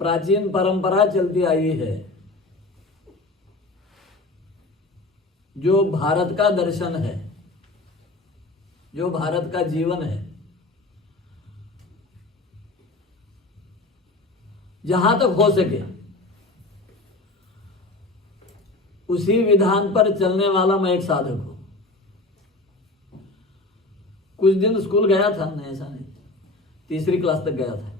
प्राचीन परंपरा चलती आई है, जो भारत का दर्शन है, जो भारत का जीवन है, जहां तक हो सके उसी विधान पर चलने वाला मैं एक साधक हूं। कुछ दिन स्कूल गया था, नहीं ऐसा नहीं, 3री क्लास तक गया था,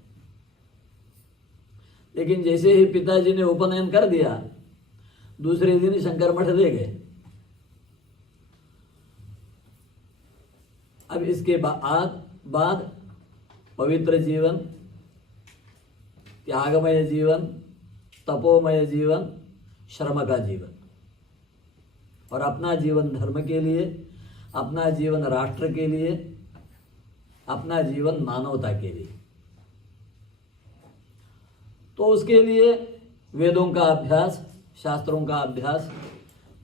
लेकिन जैसे ही पिताजी ने उपनयन कर दिया, दूसरे दिन शंकर मठ ले गए। अब इसके बाद पवित्र जीवन, त्यागमय जीवन, तपोमय जीवन, श्रम का जीवन, और अपना जीवन धर्म के लिए, अपना जीवन राष्ट्र के लिए, अपना जीवन मानवता के लिए। तो उसके लिए वेदों का अभ्यास, शास्त्रों का अभ्यास,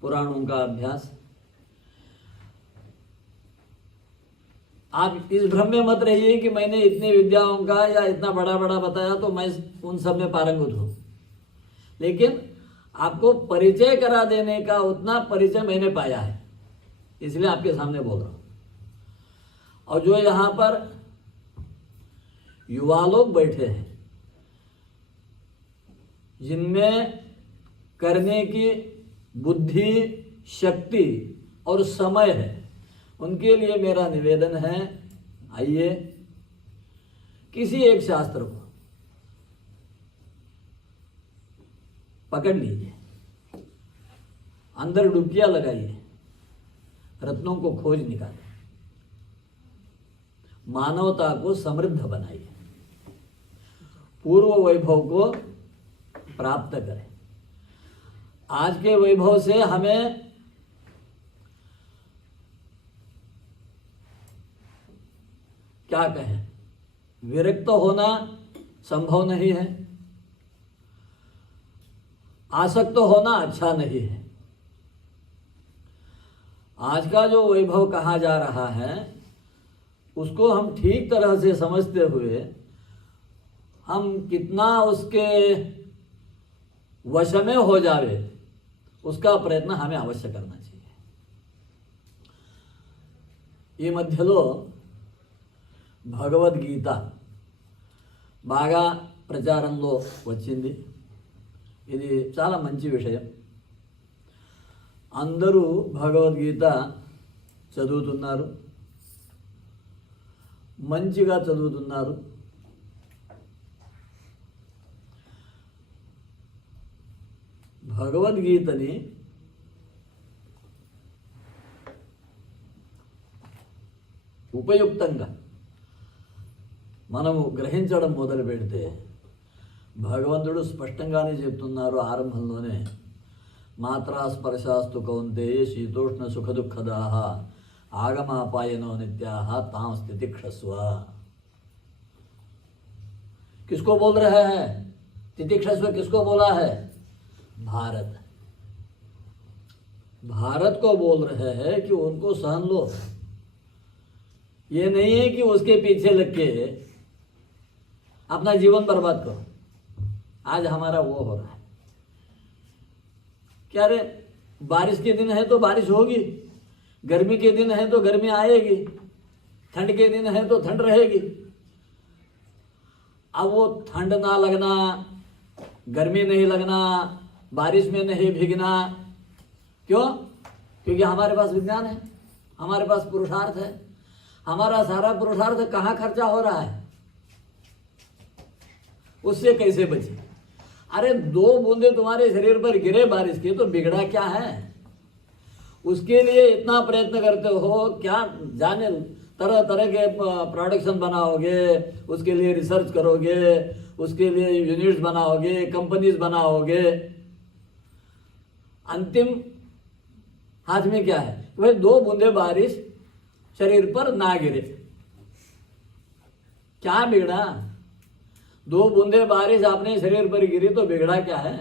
पुराणों का अभ्यास। आप इस भ्रम में मत रहिए कि मैंने इतनी विद्याओं का या इतना बड़ा बड़ा बताया तो मैं उन सब में पारंगत हूं, लेकिन आपको परिचय करा देने का उतना परिचय मैंने पाया है, इसलिए आपके सामने बोल रहा हूं। और जो यहां पर युवा लोग बैठे हैं, जिनमें करने की बुद्धि, शक्ति और समय है, उनके लिए मेरा निवेदन है, आइए किसी एक शास्त्र को पकड़ लीजिए, अंदर डुबकियां लगाइए, रत्नों को खोज निकालिए, मानवता को समृद्ध बनाइए, पूर्व वैभव को प्राप्त करें। आज के वैभव से हमें क्या कहें, विरक्त होना संभव नहीं है, आसक्त होना अच्छा नहीं है। आज का जो वैभव कहा जा रहा है उसको हम ठीक तरह से समझते हुए हम कितना उसके वश में हो जावे उसका प्रयत्न हमें अवश्य करना चाहिए। ఈ మధ్యలో భగవద్గీత బాగా ప్రచారంలో వచ్చింది. ఇది చాలా మంచి విషయం. అందరూ భగవద్గీత చదువుతున్నారు, మంచిగా చదువుతున్నారు. భగవద్గీతని ఉపయుక్తంగా మనము గ్రహించడం మొదలు పెడితే భగవంతుడు స్పష్టంగానే చెప్తున్నారు ఆరంభంలోనే, మాత్రా స్పర్శాస్తు కౌంతేయ శీతోష్ణ సుఖ దుఃఖదాహ आगमापायनो नित्याः तां तितिक्षस्व। किसको बोल रहे हैं? तितिक्षस्व किसको बोला है? भारत, भारत को बोल रहे हैं कि उनको सहन लो। ये नहीं है कि उसके पीछे लग के अपना जीवन बर्बाद करो। आज हमारा वो हो रहा है। क्या रे, बारिश के दिन है तो बारिश होगी, गर्मी के दिन है तो गर्मी आएगी, ठंड के दिन है तो ठंड रहेगी। अब वो ठंड ना लगना, गर्मी नहीं लगना, बारिश में नहीं भीगना, क्यों? क्योंकि हमारे पास विज्ञान है, हमारे पास पुरुषार्थ है। हमारा सारा पुरुषार्थ कहाँ खर्चा हो रहा है? उससे कैसे बचे? अरे 2 बूंदे तुम्हारे शरीर पर गिरे बारिश के तो बिगड़ा क्या है? उसके लिए इतना प्रयत्न करते हो, क्या जाने तरह तरह के प्रोडक्शन बनाओगे, उसके लिए रिसर्च करोगे, उसके लिए यूनिट्स बनाओगे, कंपनीज बनाओगे। अंतिम हाथ में क्या है? भाई 2 बूंदे बारिश शरीर पर ना गिरे, क्या बिगड़ा? 2 बूंदे बारिश अपने शरीर पर गिरी तो बिगड़ा क्या है?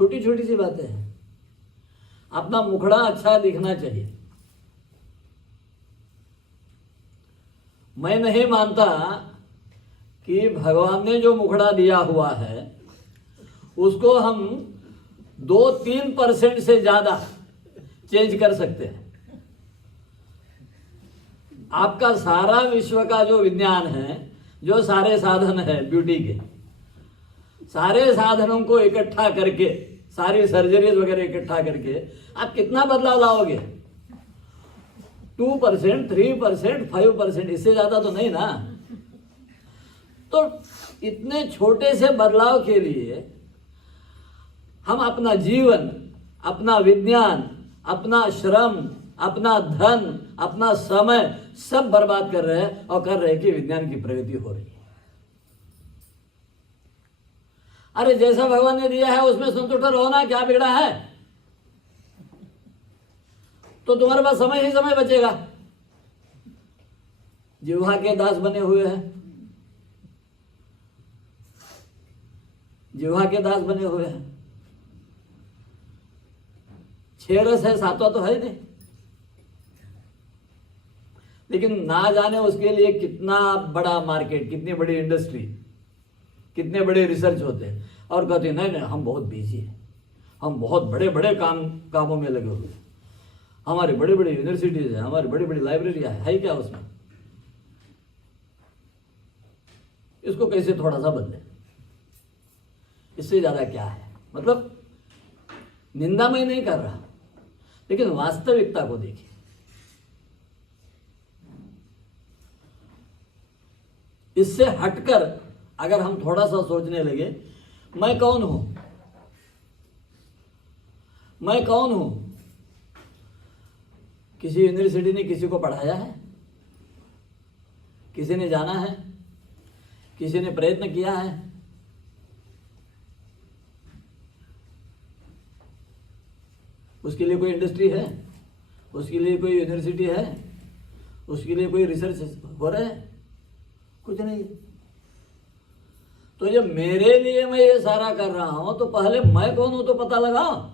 छोटी छोटी सी बातें हैं। अपना मुखड़ा अच्छा दिखना चाहिए। मैं नहीं मानता कि भगवान ने जो मुखड़ा दिया हुआ है उसको हम 2-3% से ज्यादा चेंज कर सकते हैं। आपका सारा विश्व का जो विज्ञान है, जो सारे साधन है ब्यूटी के, सारे साधनों को इकट्ठा करके, सारी सर्जरीज वगैरह इकट्ठा करके आप कितना बदलाव लाओगे? 2%, 3%, 5%, इससे ज्यादा तो नहीं ना। तो इतने छोटे से बदलाव के लिए हम अपना जीवन, अपना विज्ञान, अपना श्रम, अपना धन, अपना समय सब बर्बाद कर रहे हैं और कर रहे हैं कि विज्ञान की प्रगति हो रही है। अरे जैसा भगवान ने दिया है उसमें संतुष्ट रहो ना, क्या बिगड़ा है? तो तुम्हारे पास समय ही समय बचेगा। जिह्वा के दास बने हुए हैं, जिह्वा के दास बने हुए हैं। 6 रस है, 7वां तो है नहीं। लेकिन ना जाने उसके लिए कितना बड़ा मार्केट, कितनी बड़ी इंडस्ट्री, कितने बड़े रिसर्च होते हैं। और कहते हैं नहीं हम बहुत बिजी हैं, हम बहुत बड़े बड़े कामों में लगे हुए हैं, हमारी बड़ी बड़ी यूनिवर्सिटीज है, हमारी बड़ी बड़ी लाइब्रेरियां है क्या उसमें? इसको कैसे थोड़ा सा बदले, इससे ज्यादा क्या है? मतलब निंदा मैं नहीं कर रहा, लेकिन वास्तविकता को देखिए। इससे हटकर अगर हम थोड़ा सा सोचने लगे, मैं कौन हूं, मैं कौन हूं? किसी यूनिवर्सिटी ने किसी को पढ़ाया है? किसी ने जाना है? किसी ने प्रयत्न किया है? उसके लिए कोई इंडस्ट्री है? उसके लिए कोई यूनिवर्सिटी है? उसके लिए कोई रिसर्च हो रहा है? कुछ नहीं। तो जब मेरे लिए मैं ये सारा कर रहा हूं, तो पहले मैं कौन हूं तो पता लगाओ।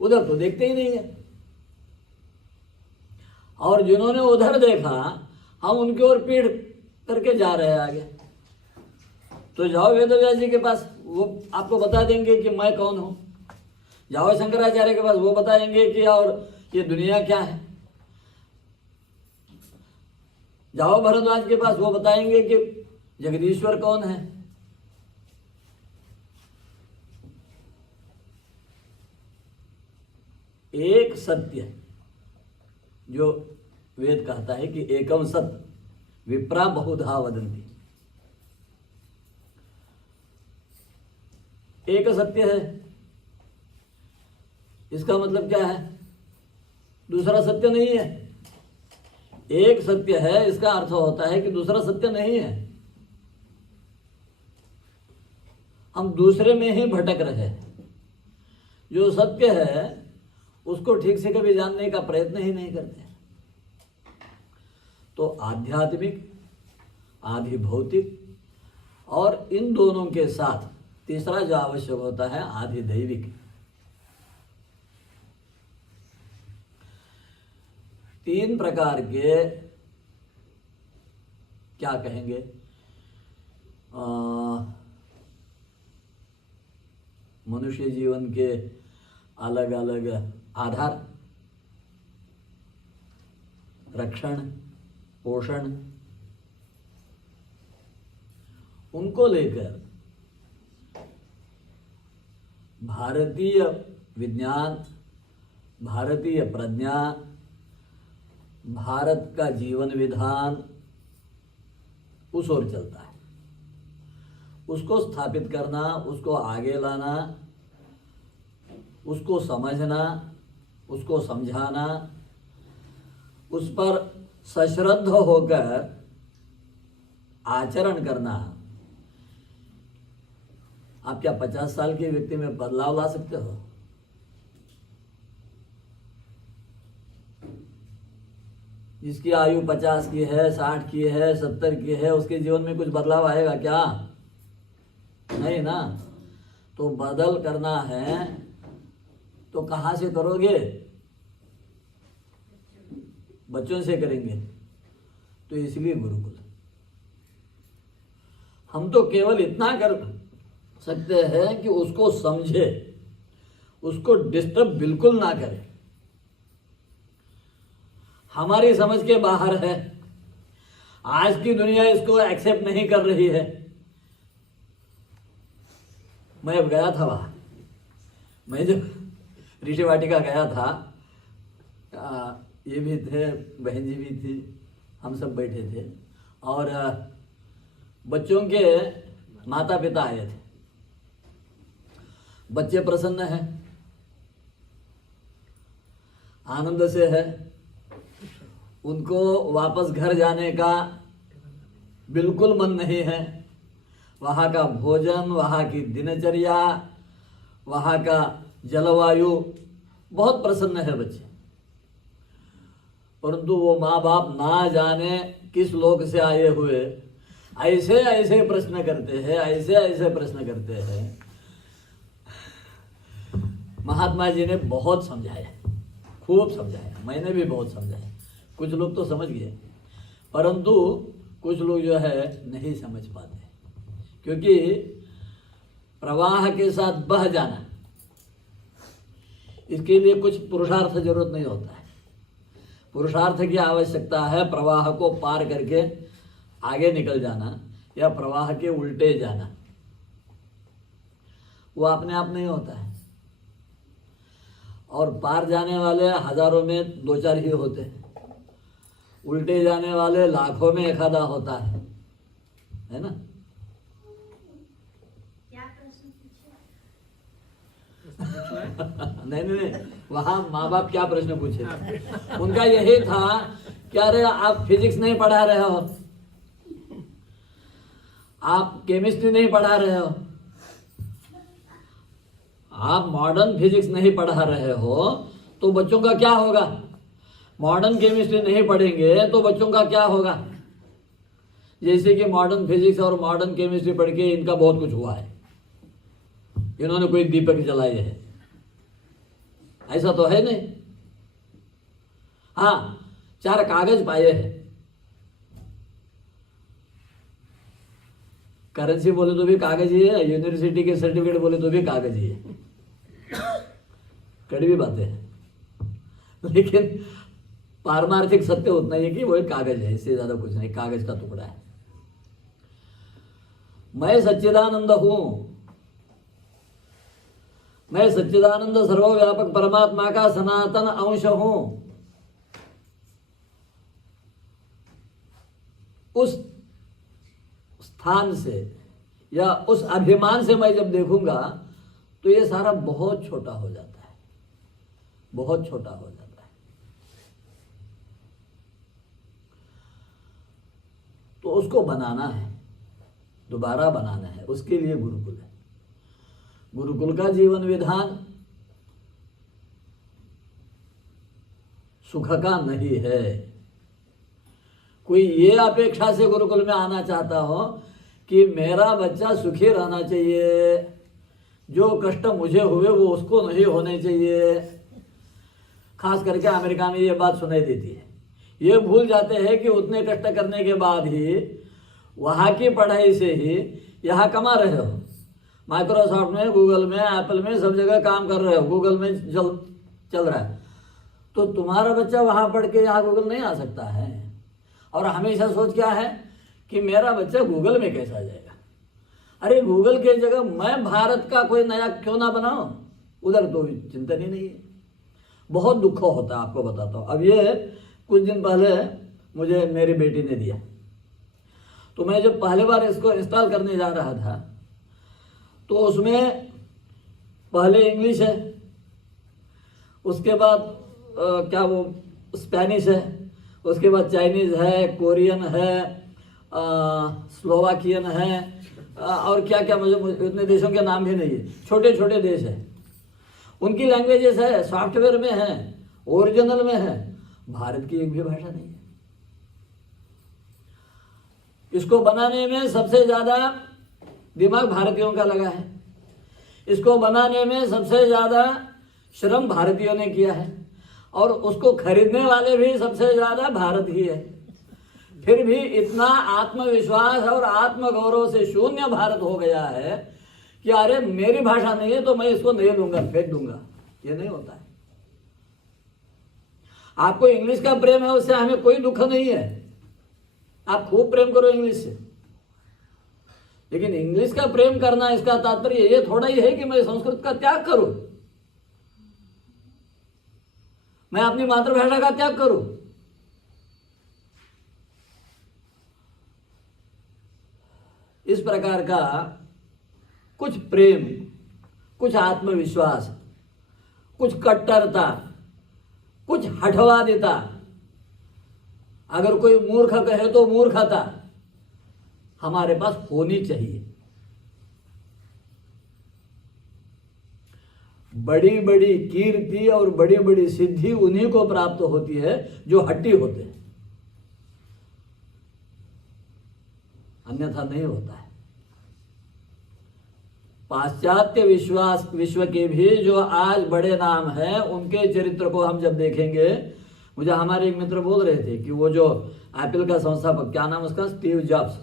उधर तो देखते ही नहीं है। और जिन्होंने उधर देखा, हम उनकी ओर पीठ करके जा रहे हैं आगे। तो जाओ वेदव्यास जी के पास, वो आपको बता देंगे कि मैं कौन हूं। जाओ शंकराचार्य के पास, वो बताएंगे कि और ये दुनिया क्या है। जाओ भरद्वाज के पास, वो बताएंगे कि जगदीश्वर कौन है। एक सत्य जो वेद कहता है कि एकम सत्य विप्रा बहुधा वदंती, एक सत्य है। इसका मतलब क्या है? दूसरा सत्य नहीं है। एक सत्य है, इसका अर्थ होता है कि दूसरा सत्य नहीं है। हम दूसरे में ही भटक रहे हैं। जो सत्य है उसको ठीक से कभी जानने का प्रयत्न ही नहीं करते। तो आध्यात्मिक, आधि भौतिक, और इन दोनों के साथ तीसरा जो आवश्यक होता है आधि दैविक। तीन प्रकार के क्या कहेंगे, मनुष्य जीवन के अलग अलग आधार, रक्षण, पोषण, उनको लेकर भारतीय विज्ञान, भारतीय प्रज्ञा, भारत का जीवन विधान उस ओर चलता है। उसको स्थापित करना, उसको आगे लाना, उसको समझना, उसको समझाना, उस पर सश्रद्ध होकर आचरण करना। आप क्या 50 साल के व्यक्ति में बदलाव ला सकते हो? जिसकी आयु 50 की है, 60 की है, 70 की है, उसके जीवन में कुछ बदलाव आएगा क्या? नहीं ना। तो बदल करना है तो कहाँ से करोगे? बच्चों से करेंगे। तो इसलिए गुरुकुल। हम तो केवल इतना कर सकते हैं कि उसको समझे, उसको डिस्टर्ब बिल्कुल ना करें। हमारी समझ के बाहर है। आज की दुनिया इसको एक्सेप्ट नहीं कर रही है। मैं अब गया था वहां, मैं जब ऋषि वाटिका गया था, ये भी थे, बहन जी भी थी, हम सब बैठे थे, और बच्चों के माता पिता आए थे। बच्चे प्रसन्न हैं, आनंद से है, उनको वापस घर जाने का बिल्कुल मन नहीं है। वहाँ का भोजन, वहाँ की दिनचर्या, वहाँ का जलवायु, बहुत प्रसन्न है बच्चे। परंतु वो माँ बाप ना जाने किस लोक से आए हुए ऐसे ऐसे प्रश्न करते हैं, ऐसे ऐसे प्रश्न करते हैं। महात्मा जी ने बहुत समझाया, खूब समझाया, मैंने भी बहुत समझाया। कुछ लोग तो समझ गए, परंतु कुछ लोग जो है नहीं समझ पाते, क्योंकि प्रवाह के साथ बह जाना, इसके लिए कुछ पुरुषार्थ जरूरत नहीं होता है। पुरुषार्थ की आवश्यकता है प्रवाह को पार करके आगे निकल जाना या प्रवाह के उल्टे जाना। वो अपने आप नहीं होता है। और पार जाने वाले हजारों में दो चार ही होते हैं, उल्टे जाने वाले लाखों में एक आधा होता है ना। क्या प्रश्न पूछे? नहीं नहीं नहीं, वहाँ माँ बाप क्या प्रश्न पूछे थे? उनका यही था कि अरे आप फिजिक्स नहीं पढ़ा रहे हो, आप केमिस्ट्री नहीं पढ़ा रहे हो, आप मॉडर्न फिजिक्स नहीं पढ़ा रहे हो तो बच्चों का क्या होगा? मॉडर्न केमिस्ट्री नहीं पढ़ेंगे तो बच्चों का क्या होगा? जैसे कि मॉडर्न फिजिक्स और मॉडर्न केमिस्ट्री पढ़ के इनका बहुत कुछ हुआ है, इन्होंने कोई दीपक जलाए है, ऐसा तो है नहीं। हाँ, 4 कागज पाए हैं, करेंसी बोले तो भी कागज ही है, यूनिवर्सिटी के सर्टिफिकेट बोले तो भी कागज ही है, कड़वी बातें हैं, लेकिन पारमार्थिक सत्य उतना ही है कि वो एक कागज है, इससे ज्यादा कुछ नहीं, कागज का टुकड़ा है। मैं सच्चिदानंद हूं, मैं सच्चिदानंद सर्वव्यापक परमात्मा का सनातन अंश हूं। उस स्थान से या उस अभिमान से मैं जब देखूंगा तो ये सारा बहुत छोटा हो जाता है, बहुत छोटा हो जाता है। तो उसको बनाना है, दोबारा बनाना है, उसके लिए गुरुकुल है। गुरुकुल का जीवन विधान सुख का नहीं है। कोई ये अपेक्षा से गुरुकुल में आना चाहता हो कि मेरा बच्चा सुखी रहना चाहिए, जो कष्ट मुझे हुए वो उसको नहीं होने चाहिए, खास करके अमेरिका में ये बात सुनाई देती है। ये भूल जाते हैं कि उतने कष्ट करने के बाद ही वहाँ की पढ़ाई से ही यहाँ कमा रहे हो, माइक्रोसॉफ्ट में, गूगल में, एप्पल में, सब जगह काम कर रहे हो, गूगल में चल रहा है, तो तुम्हारा बच्चा वहाँ पढ़ के यहाँ गूगल नहीं आ सकता है। और हमेशा सोच क्या है कि मेरा बच्चा गूगल में कैसा जाएगा। अरे गूगल के जगह मैं भारत का कोई नया क्यों ना बनाऊं, उधर तो चिंतन ही नहीं है। बहुत दुख होता है, आपको बताता हूँ। अब ये कुछ दिन पहले मुझे मेरी बेटी ने दिया, तो मैं जब पहली बार इसको इंस्टॉल करने जा रहा था तो उसमें पहले इंग्लिश है, उसके बाद क्या वो स्पेनिश है, उसके बाद चाइनीज है, कोरियन है, स्लोवाकियन है, और क्या क्या मुझे इतने देशों के नाम भी नहीं है, छोटे छोटे देश है, उनकी लैंग्वेजेस है, सॉफ्टवेयर में है, ओरिजिनल में है, भारत की एक भी भाषा नहीं है। इसको बनाने में सबसे ज्यादा दिमाग भारतीयों का लगा है, इसको बनाने में सबसे ज्यादा श्रम भारतीयों ने किया है, और उसको खरीदने वाले भी सबसे ज्यादा भारत ही है। फिर भी इतना आत्मविश्वास और आत्मगौरव से शून्य भारत हो गया है कि अरे मेरी भाषा नहीं है तो मैं इसको नहीं लूंगा, फेंक दूंगा। ये नहीं होता है। आपको इंग्लिश का प्रेम है, उससे हमें कोई दुख नहीं है, आप खूब प्रेम करो इंग्लिश से, लेकिन इंग्लिश का प्रेम करना इसका तात्पर्य ये थोड़ा ही है कि मैं संस्कृत का त्याग करूं, मैं अपनी मातृभाषा का त्याग करूं। इस प्रकार का कुछ प्रेम, कुछ आत्मविश्वास, कुछ कट्टरता, कुछ हठवादिता, अगर कोई मूर्ख कहे तो मूर्खता हमारे पास होनी चाहिए। बड़ी बड़ी कीर्ति और बड़ी बड़ी सिद्धि उन्हीं को प्राप्त होती है जो हट्टी होते हैं, अन्यथा नहीं होता है। पाश्चात्य विश्व के भी जो आज बड़े नाम हैं, उनके चरित्र को हम जब देखेंगे, मुझे हमारे एक मित्र बोल रहे थे कि वो जो एप्पल का संस्थापक, क्या नाम उसका, स्टीव जॉब्स,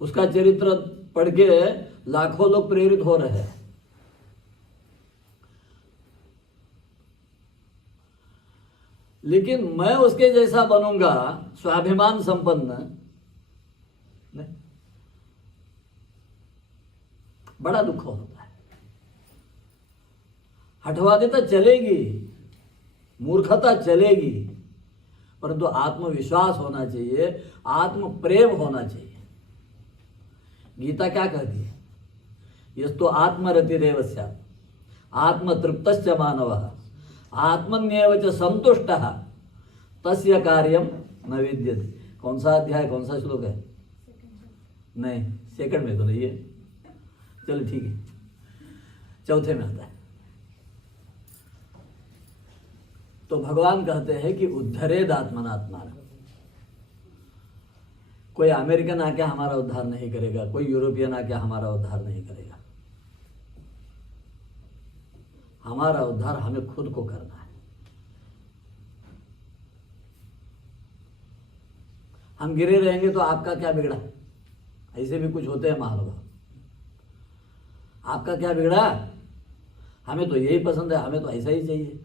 उसका चरित्र पढ़ के लाखों लोग प्रेरित हो रहे हैं। लेकिन मैं उसके जैसा बनूंगा स्वाभिमान संपन्न, नहीं, बड़ा दुख होता है। हठवादिता चलेगी, मूर्खता चलेगी, परंतु आत्मविश्वास होना चाहिए, आत्म प्रेम होना चाहिए। गीता क्या कहती है? यस्तु आत्मरतिरेव स्यात् आत्मतृप्तश्च मानवः आत्मन्येव च संतुष्टः तस्य कार्यम न विद्यते। कौन सा अध्याय, कौन सा श्लोक है? नहीं, सेकंड में तो नहीं है। चलो ठीक है, चौथे में आता है। तो भगवान कहते हैं कि उद्धरेद आत्मनात्मान। कोई अमेरिकन आके हमारा उद्धार नहीं करेगा, कोई यूरोपियन आके हमारा उद्धार नहीं करेगा। हमारा उद्धार हमें खुद को करना है। हम गिरे रहेंगे तो आपका क्या बिगड़ा? ऐसे भी कुछ होते हैं महानुभाव। आपका क्या बिगड़ा? हमें तो यही पसंद है, हमें तो ऐसा ही चाहिए।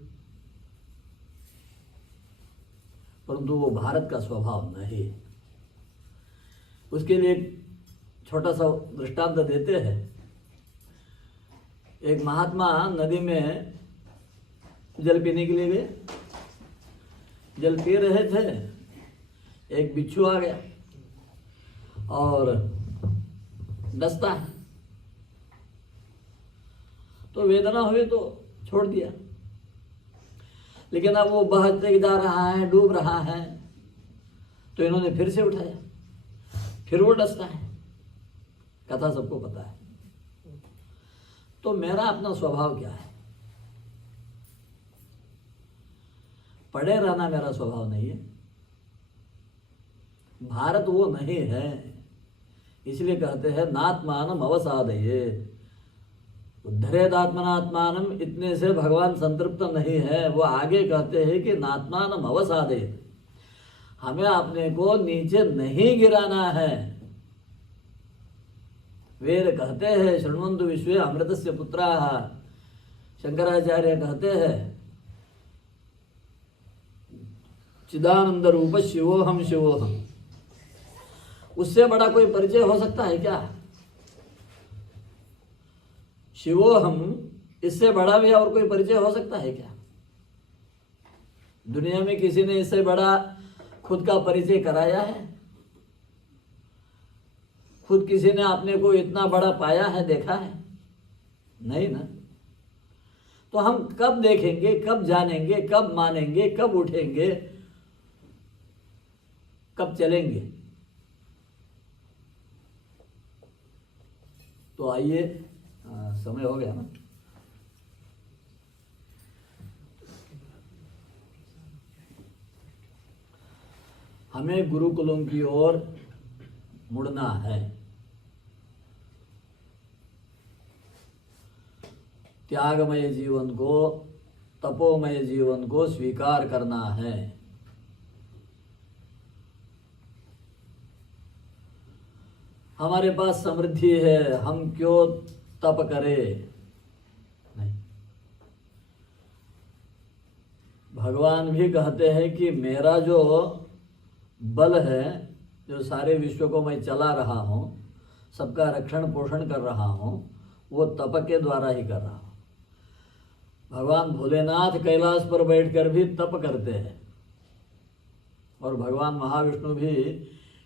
परंतु वो भारत का स्वभाव नहीं है। उसके लिए एक छोटा सा दृष्टांत देते हैं। एक महात्मा नदी में जल पीने के लिए गए। जल पी रहे थे, एक बिच्छू आ गया और डसता है। तो वेदना हुई तो छोड़ दिया, लेकिन अब वो बहते जा रहा है, डूब रहा है, तो इन्होंने फिर से उठाया, फिर वो डसता है। कथा सबको पता है। तो मेरा अपना स्वभाव क्या है? पड़े रहना मेरा स्वभाव नहीं है। भारत वो नहीं है, इसलिए कहते हैं नात्मानम अवसादये उद्धरेद आत्मनात्मानम। इतने से भगवान संतृप्त नहीं है, वो आगे कहते हैं कि नात्मानम अवसादये, हमें अपने को नीचे नहीं गिराना है। वेद कहते हैं शृण्वन्तु विश्वे अमृतस्य पुत्राः। शंकराचार्य कहते हैं चिदानंद रूप शिवोहम शिवोहम। उससे बड़ा कोई परिचय हो सकता है क्या? शिवोहम, इससे बड़ा भी और कोई परिचय हो सकता है क्या? दुनिया में किसी ने इससे बड़ा खुद का परिचय कराया है? खुद किसी ने अपने को इतना बड़ा पाया है, देखा है? नहीं ना। तो हम कब देखेंगे, कब जानेंगे, कब मानेंगे, कब उठेंगे, कब चलेंगे? तो आइए, समय हो गया ना। हमें गुरुकुलों की ओर मुड़ना है। त्यागमय जीवन को, तपोमय जीवन को स्वीकार करना है। हमारे पास समृद्धि है, हम क्यों तप करें? नहीं। भगवान भी कहते हैं कि मेरा जो बल है, जो सारे विश्व को मैं चला रहा हूँ, सबका रक्षण पोषण कर रहा हूँ, वो तप के द्वारा ही कर रहा हूँ। भगवान भोलेनाथ कैलाश पर बैठकर भी तप करते हैं, और भगवान महाविष्णु भी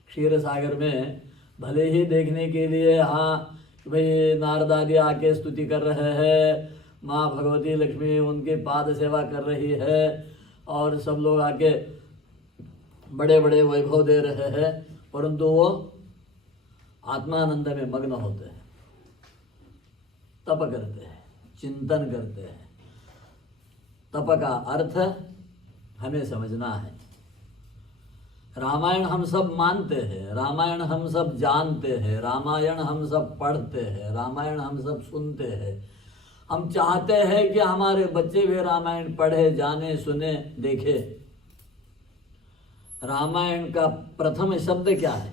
क्षीर सागर में भले ही देखने के लिए, हाँ भाई नारद आदि आके स्तुति कर रहे हैं, माँ भगवती लक्ष्मी उनके पाद सेवा कर रही है, और सब लोग आके बड़े बड़े वैभव दे रहे हैं, परंतु वो आत्मानंद में मग्न होते हैं, तप करते हैं, चिंतन करते हैं। तप का अर्थ हमें समझना है। रामायण हम सब मानते हैं, रामायण हम सब जानते हैं, रामायण हम सब पढ़ते हैं, रामायण हम सब सुनते हैं। हम चाहते हैं कि हमारे बच्चे भी रामायण पढ़े, जाने, सुने, देखे। रामायण का प्रथम शब्द क्या है?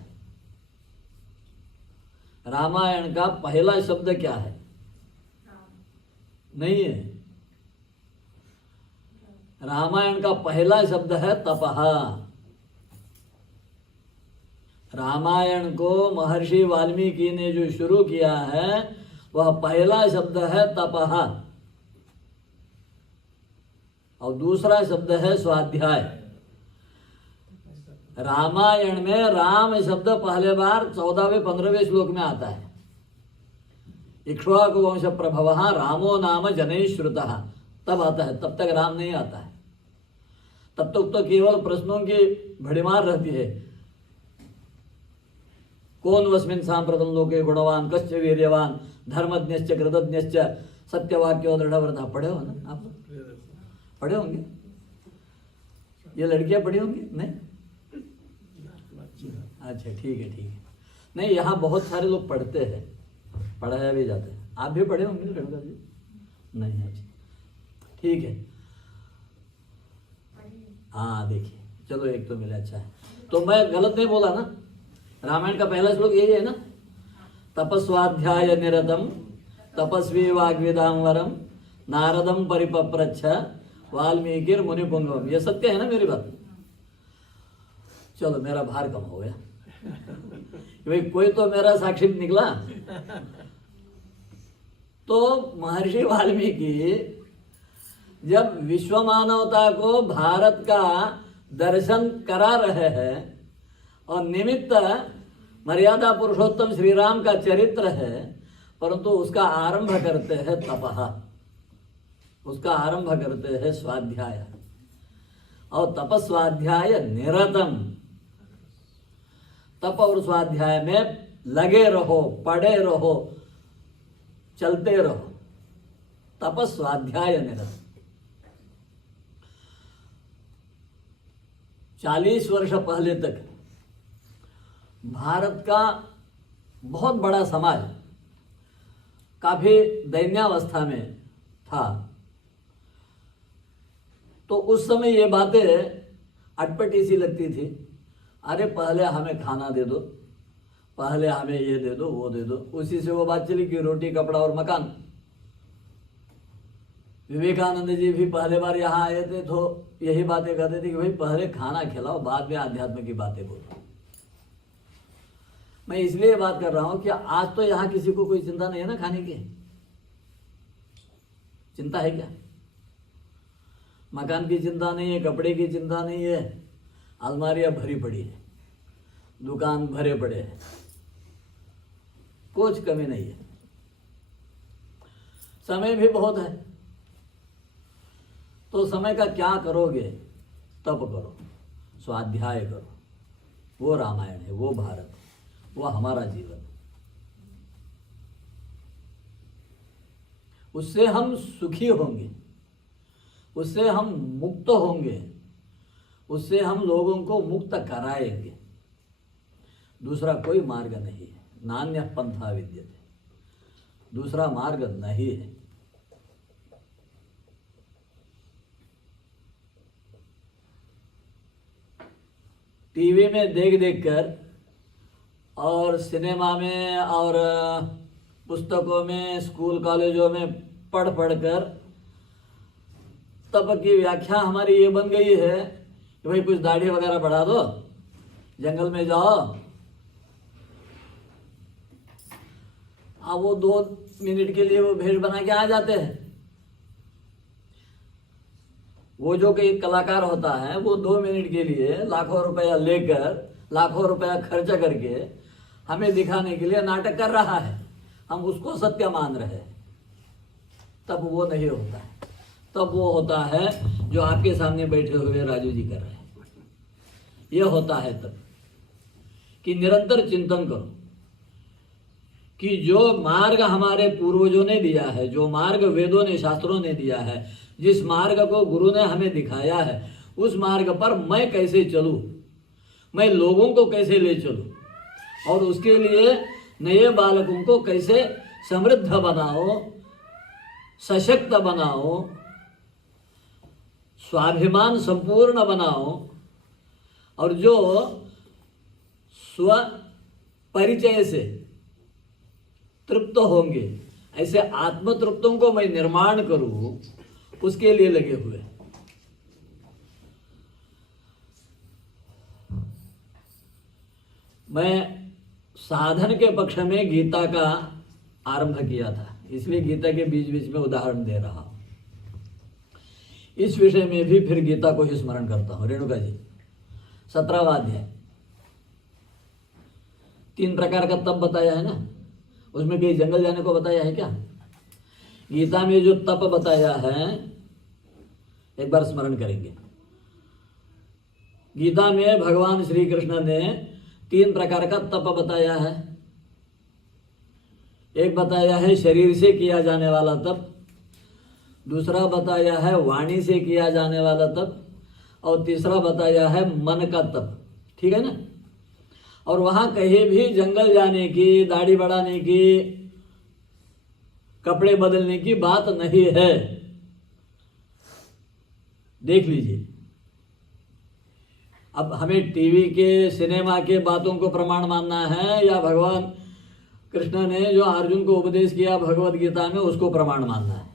रामायण का पहला शब्द क्या है? नहीं है। रामायण का पहला शब्द है तपः। रामायण को महर्षि वाल्मीकि ने जो शुरू किया है, वह पहला शब्द है तपः। और दूसरा शब्द है स्वाध्याय। रामायण में राम शब्द पहले बार 14वें 15वें श्लोक में आता है। इक्ष्वाकु वंश प्रभवः रामो नाम जनैः श्रुतः, तब आता है, तब तक राम नहीं आता है। तब तक तो केवल प्रश्नों की भड़ीमार रहती है। कौन वस्मिन् साम्प्रतं लोके गुणवान कश्च वीर्यवान धर्मज्ञश्च कृतज्ञश्च सत्यवाक्यो दृढ़व्रतः। पढ़े हो ना आप? पढ़े होंगे, ये लड़कियां पढ़ी होंगी नहीं? अच्छा ठीक है, ठीक है। नहीं, यहाँ बहुत सारे लोग पढ़ते हैं, पढ़ाया भी जाता है। आप भी पढ़े होंगे रेणुका जी? नहीं, अच्छा ठीक है। हाँ देखिए, चलो एक तो मिला, अच्छा है। तो मैं गलत नहीं बोला ना? रामायण का पहला श्लोक यही है ना? तपस्वाध्याय निरतम तपस्वी वाग्विदाम वरम नारदम परिपप्रच्छ वाल्मीकिर मुनि पुंगवम। ये सत्य है ना मेरी बात? चलो मेरा भार कम हो गया। भाई कोई तो मेरा साक्षी निकला। तो महर्षि वाल्मीकि जब विश्व मानवता को भारत का दर्शन करा रहे हैं और निमित्त मर्यादा पुरुषोत्तम श्री राम का चरित्र है, परंतु उसका आरंभ करते हैं तपः, उसका आरंभ करते हैं स्वाध्याय। और तपस्वाध्याय निरतम, तप और स्वाध्याय में लगे रहो, पढ़े रहो, चलते रहो। तपस्वाध्याय निरतम। 40 वर्ष पहले तक भारत का बहुत बड़ा समाज काफी दैन्यावस्था में था। तो उस समय ये बातें अटपटी सी लगती थी। अरे पहले हमें खाना दे दो, पहले हमें ये दे दो, वो दे दो। उसी से वो बात चली कि रोटी कपड़ा और मकान। विवेकानंद जी भी पहले बार यहाँ आए थे तो यही बातें कहते थे कि भाई पहले खाना खिलाओ, बाद में आध्यात्म की बातें बोलो। मैं इसलिए बात कर रहा हूं कि आज तो यहाँ किसी को कोई चिंता नहीं है ना खाने की। चिंता है क्या? मकान की चिंता नहीं है, कपड़े की चिंता नहीं है, अलमारियां भरी पड़ी है, दुकान भरे पड़े हैं, कुछ कमी नहीं है। समय भी बहुत है। तो समय का क्या करोगे? तप करो, स्वाध्याय करो। वो रामायण है, वो भारत है, वो हमारा जीवन। उससे हम सुखी होंगे, उससे हम मुक्त होंगे, उससे हम लोगों को मुक्त कराएंगे। दूसरा कोई मार्ग नहीं है। नान्यः पंथा विद्यते, दूसरा मार्ग नहीं है। टीवी में देख देख कर और सिनेमा में और पुस्तकों में, स्कूल कॉलेजों में पढ़ पढ़ कर तप की व्याख्या हमारी ये बन गई है कि भाई कुछ दाढ़ी वगैरह बढ़ा दो, जंगल में जाओ, अब वो 2 मिनट के लिए वो भेष बना के आ जाते हैं। वो जो कि कलाकार होता है वो 2 मिनट के लिए लाखों रुपया लेकर, लाखों रुपया खर्च करके हमें दिखाने के लिए नाटक कर रहा है। हम उसको सत्य मान रहे हैं। तब वो नहीं होता है। तब वो होता है जो आपके सामने बैठे हुए राजू जी कर रहे हैं। ये होता है तब कि निरंतर चिंतन करो कि जो मार्ग हमारे पूर्वजों ने दिया है, जो मार्ग वेदों ने, शास्त्रों ने दिया है, जिस मार्ग को गुरु ने हमें दिखाया है, उस मार्ग पर मैं कैसे चलूं, मैं लोगों को कैसे ले चलूं, और उसके लिए नए बालकों को कैसे समृद्ध बनाओ, सशक्त बनाओ, स्वाभिमान संपूर्ण बनाओ, और जो स्व परिचय से तृप्त होंगे, ऐसे आत्म तृप्तों को मैं निर्माण करूं, उसके लिए लगे हुए। मैं साधन के पक्ष में गीता का आरंभ किया था, इसलिए गीता के बीच बीच में उदाहरण दे रहा हूं। इस विषय में भी फिर गीता को ही स्मरण करता हूं। रेणुका जी 17वां अध्याय 3 प्रकार का तप बताया है ना, उसमें कहीं जंगल जाने को बताया है क्या? गीता में जो तप बताया है एक बार स्मरण करेंगे। गीता में भगवान श्री कृष्ण ने 3 प्रकार का तप बताया है। एक बताया है शरीर से किया जाने वाला तप, दूसरा बताया है वाणी से किया जाने वाला तप, और तीसरा बताया है मन का तप। ठीक है ना? और वहां कहीं भी जंगल जाने की, दाढ़ी बढ़ाने की, कपड़े बदलने की बात नहीं है। देख लीजिए, अब हमें टीवी के, सिनेमा के बातों को प्रमाण मानना है या भगवान कृष्ण ने जो अर्जुन को उपदेश किया भगवत गीता में उसको प्रमाण मानना है?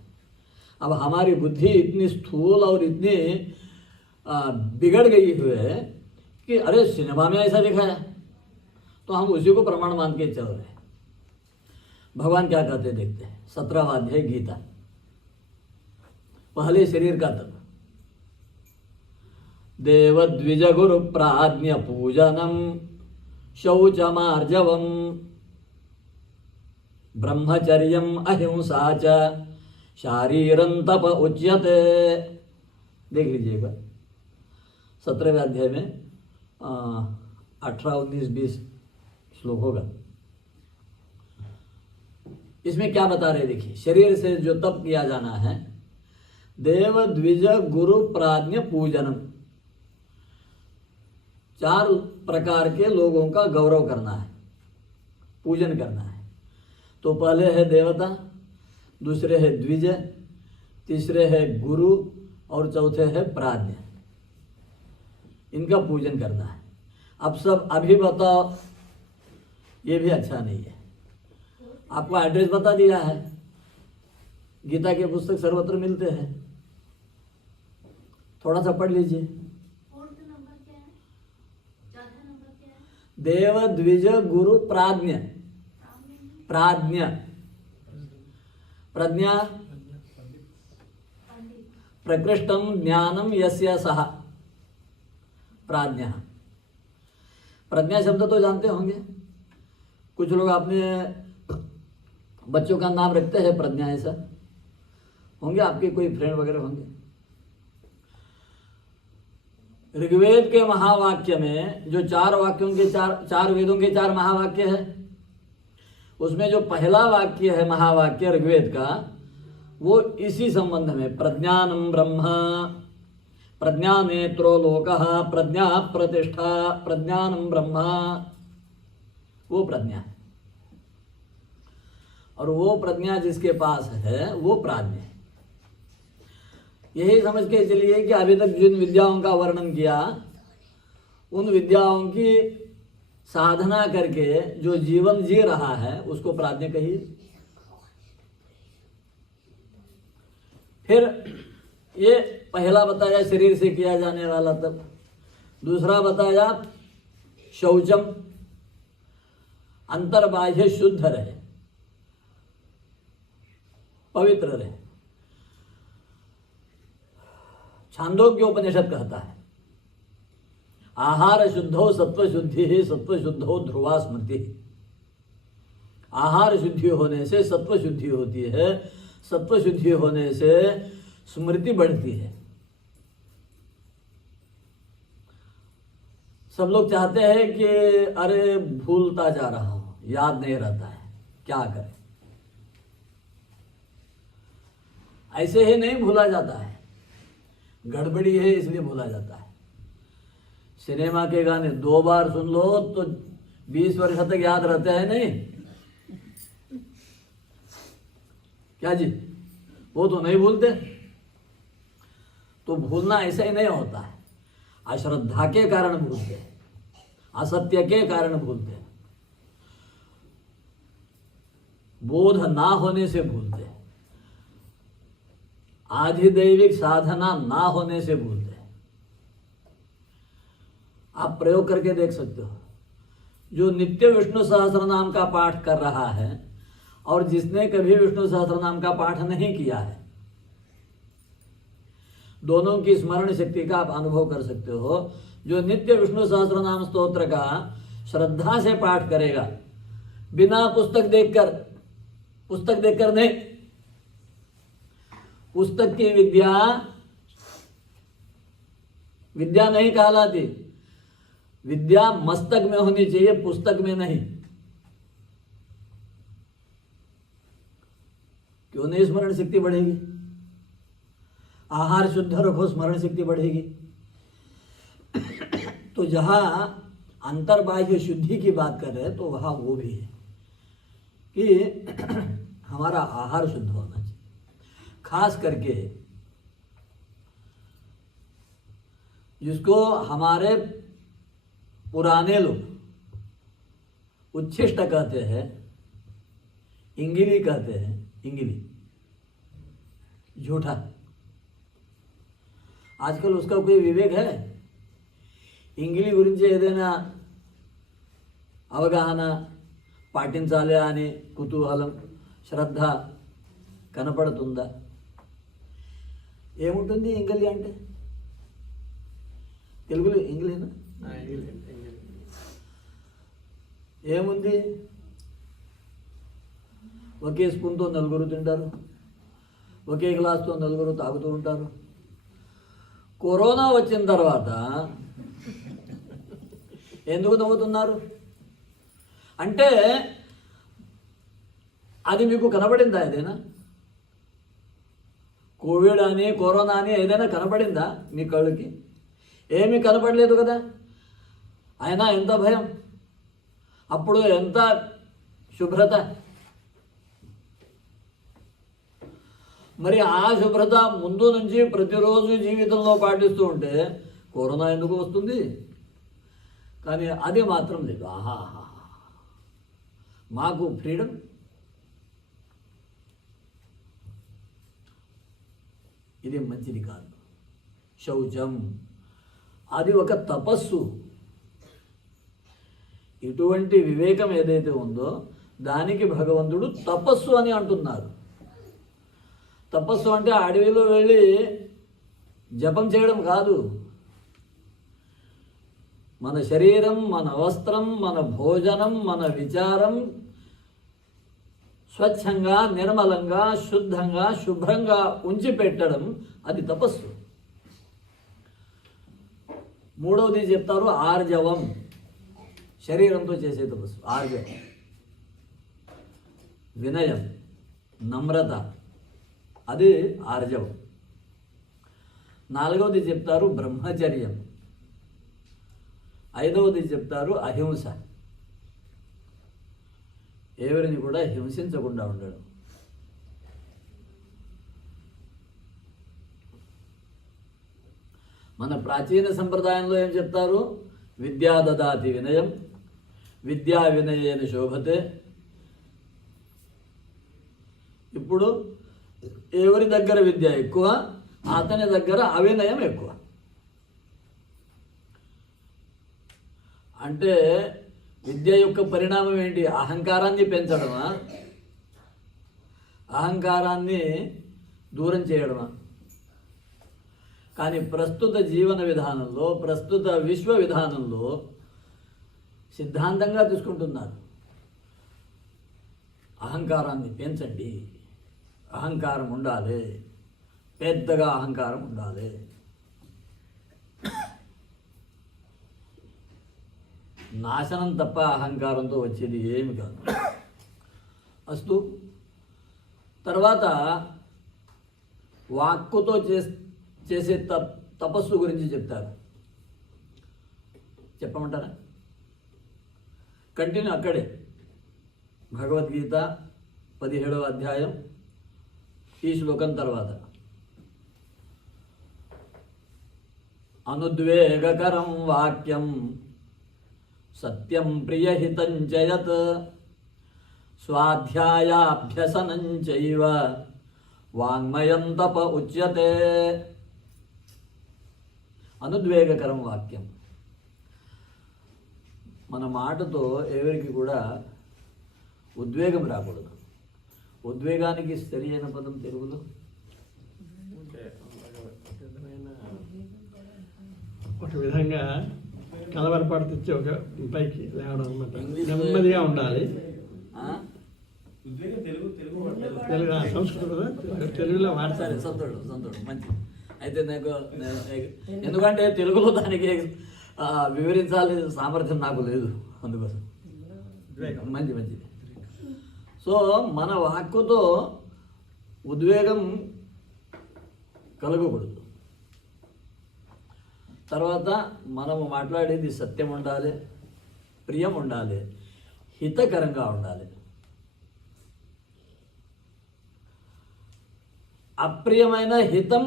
अब हमारी बुद्धि इतनी स्थूल और इतनी बिगड़ गई हुई है कि अरे सिनेमा में ऐसा दिखाया तो हम उसी को प्रमाण मान के चल रहे हैं। भगवान क्या कहते देखते हैं। 17वां अध्याय गीता। पहले शरीर का तप। देव द्विज गुरु प्राज्ञ पूजनम शौचमार्जवम ब्रह्मचर्यम अहिंसा च शारीरं तप उच्यते। देख लीजिएगा 17वें अध्याय में 18, 19, 20 श्लोक होगा। इसमें क्या बता रहे देखिए, शरीर से जो तप किया जाना है, देव द्विज गुरु प्राज्ञ पूजनम, 4 प्रकार के लोगों का गौरव करना है, पूजन करना है। तो पहले है देवता, दूसरे है द्विज, तीसरे है गुरु और चौथे है प्राज्ञ। इनका पूजन करना है। अब सब अभी बताओ, ये भी अच्छा नहीं है। आपको एड्रेस बता दिया है, गीता के पुस्तक सर्वत्र मिलते हैं, थोड़ा सा पढ़ लीजिए। देव द्विज गुरु प्राज्ञ। प्राज्ञ, प्रज्ञा, प्रकृष्टम ज्ञानम यस्य सः प्राज्ञ। प्रज्ञा शब्द तो जानते होंगे, कुछ लोग अपने बच्चों का नाम रखते हैं प्रज्ञा, ऐसा होंगे आपके कोई फ्रेंड वगैरह होंगे। ऋग्वेद के महावाक्य में जो 4 वाक्यों के 4 वेदों के 4 महावाक्य है, उसमें जो पहला वाक्य है महावाक्य ऋग्वेद का, वो इसी संबंध में प्रज्ञानम ब्रह्म, प्रज्ञा नेत्रो लोकः, प्रज्ञा प्रतिष्ठा, प्रज्ञानम ब्रह्म, वो प्रज्ञा है। और वो प्रज्ञा जिसके पास है वो प्राज्ञ है। यही समझ के चलिए कि अभी तक जिन विद्याओं का वर्णन किया, उन विद्याओं की साधना करके जो जीवन जी रहा है उसको प्राज्ञ कहिए। फिर ये पहला बताया शरीर से किया जाने वाला तप, दूसरा बताया शौचम, अंतर्बाह्य शुद्ध रहे, पवित्र रहे। छांदोग्य उपनिषद कहता है आहार शुद्धो सत्व शुद्धि है, सत्व शुद्धो ध्रुवा स्मृति। आहार शुद्धि होने से सत्व शुद्धि होती है, सत्व शुद्धि होने से स्मृति बढ़ती है। सब लोग चाहते हैं कि अरे भूलता जा रहा हूं, याद नहीं रहता है, क्या करें। ऐसे ही नहीं भूला जाता है, गड़बड़ी है इसलिए भूला जाता है। सिनेमा के गाने 2 बार सुन लो तो 20 वर्ष तक याद रहते हैं नहीं क्या जी? वो तो नहीं भूलते। तो भूलना ऐसा ही नहीं होता है, अश्रद्धा के कारण भूलते हैं, असत्य के कारण भूलते हैं, बोध ना होने से भूलते हैं, आधिदैविक साधना ना होने से भूलते हैं। आप प्रयोग करके देख सकते हो। जो नित्य विष्णु सहस्त्र नाम का पाठ कर रहा है और जिसने कभी विष्णु सहस्त्र नाम का पाठ नहीं किया है, दोनों की स्मरण शक्ति का आप अनुभव कर सकते हो। जो नित्य विष्णु सहस्रनाम स्तोत्र का श्रद्धा से पाठ करेगा, बिना पुस्तक देखकर नहीं, पुस्तक की विद्या नहीं कहलाती। विद्या मस्तक में होनी चाहिए, पुस्तक में नहीं। क्यों नहीं स्मरण शक्ति बढ़ेगी? आहार शुद्ध रखो, स्मरण शक्ति बढ़ेगी। तो जहां अंतर्बाह्य शुद्धि की बात कर रहे हैं तो वहां वो भी है कि हमारा आहार शुद्ध होना चाहिए। खास करके जिसको हमारे पुराने लोग उच्छिष्ट कहते हैं, इंगिली कहते हैं, इंगिली झूठा। आजकल उसका कोई विवेक है? ఇంగిలి గురించి ఏదైనా అవగాహన, పాటించాలి అనే కుతూహలం, శ్రద్ధ కనపడుతుందా? ఏముంటుంది ఇంగిలి అంటే? తెలుగులో ఇంగిలీనా? ఏముంది? ఒకే స్పూన్తో నలుగురు తింటారు, ఒకే గ్లాస్తో నలుగురు తాగుతూ ఉంటారు. కరోనా వచ్చిన తర్వాత ఎందుకు నవ్వుతున్నారు అంటే అది మీకు కనబడిందా? ఏదైనా కోవిడ్ అని, కరోనా అని ఏదైనా కనబడిందా మీ కళ్ళకి? ఏమీ కనపడలేదు కదా. అయినా ఎంత భయం, అప్పుడు ఎంత శుభ్రత. మరి ఆ శుభ్రత ముందు నుంచి ప్రతిరోజు జీవితంలో పాటిస్తూ ఉంటే కరోనా ఎందుకు వస్తుంది? కానీ అది మాత్రం లేదు. ఆహాహా, మాకు ఫ్రీడమ్. ఇది మంచిది కాదు. శౌచం అది ఒక తపస్సు. ఇటువంటి వివేకం ఏదైతే ఉందో దానికి భగవంతుడు తపస్సు అని అంటున్నారు. తపస్సు అంటే అడవిలో వెళ్ళి జపం చేయడం కాదు. మన శరీరం, మన వస్త్రం, మన భోజనం, మన విచారం స్వచ్ఛంగా, నిర్మలంగా, శుద్ధంగా, శుభ్రంగా ఉంచి పెట్టడం అది తపస్సు. మూడవది చెప్తారు ఆర్జవం, శరీరంతో చేసే తపస్సు. ఆర్జవం, వినయం, నమ్రత, అది ఆర్జవం. నాలుగవది చెప్తారు బ్రహ్మచర్యం. ఐదవది చెప్తారు అహింస, ఎవరిని కూడా హింసించకుండా ఉండడం. మన ప్రాచీన సంప్రదాయంలో ఏం చెప్తారు? విద్యా దదాతి వినయం, విద్యా వినయేన శోభతే. ఇప్పుడు ఎవరి దగ్గర విద్య ఎక్కువ, అతని దగ్గర అవినయం ఎక్కువ. అంటే విద్య యొక్క పరిణామం ఏంటి? అహంకారాన్ని పెంచడమా, అహంకారాన్ని దూరం చేయడమా? కానీ ప్రస్తుత జీవన విధానంలో, ప్రస్తుత విశ్వ విధానంలో సిద్ధాంతంగా తీసుకుంటున్నారు. అహంకారాన్ని పెంచండి, అహంకారం ఉండాలి, పెద్దగా అహంకారం ఉండాలి. నాశనం తప్ప అహంకారంతో వచ్చేది ఏమి కాదు. అస్తు. తర్వాత వాక్కుతో చేసే తపస్సు గురించి చెప్తారు. చెప్పమంటారా? కంటిన్యూ అక్కడే. భగవద్గీత 17వ అధ్యాయం ఈ శ్లోకం తర్వాత. అనుద్వేగకరం వాక్యం సత్యం ప్రియహితం చయత్ స్వాధ్యాయాభ్యసనం చైవ వాంగ్మయం తప ఉచ్యతే. అనుద్వేగకరం వాక్యం. మన మాటతో ఎవరికి కూడా ఉద్వేగం రాకూడదు. ఉద్వేగానికి సరి అయిన పదం తెలుగులో ఒక విధంగా కలవరపాటు తెచ్చి ఒక పైకి లేవడం అనమాట. ఇంగ్లీష్లో నెమ్మదిగా ఉండాలి. ఆ? తెలుగు సంస్కృతం తెలుగులో సరే, వాడతారు. సంతోషం మంచిది. అయితే ఎందుకంటే తెలుగులో దానికి వివరించాలి సామర్థ్యం నాకు లేదు, అందుకోసం మంచిది. సో మన వాక్కుతో ఉద్వేగం కలగకూడదు. తర్వాత మనము మాట్లాడేది సత్యం ఉండాలి, ప్రియం ఉండాలి, హితకరంగా ఉండాలి. అప్రియమైన హితం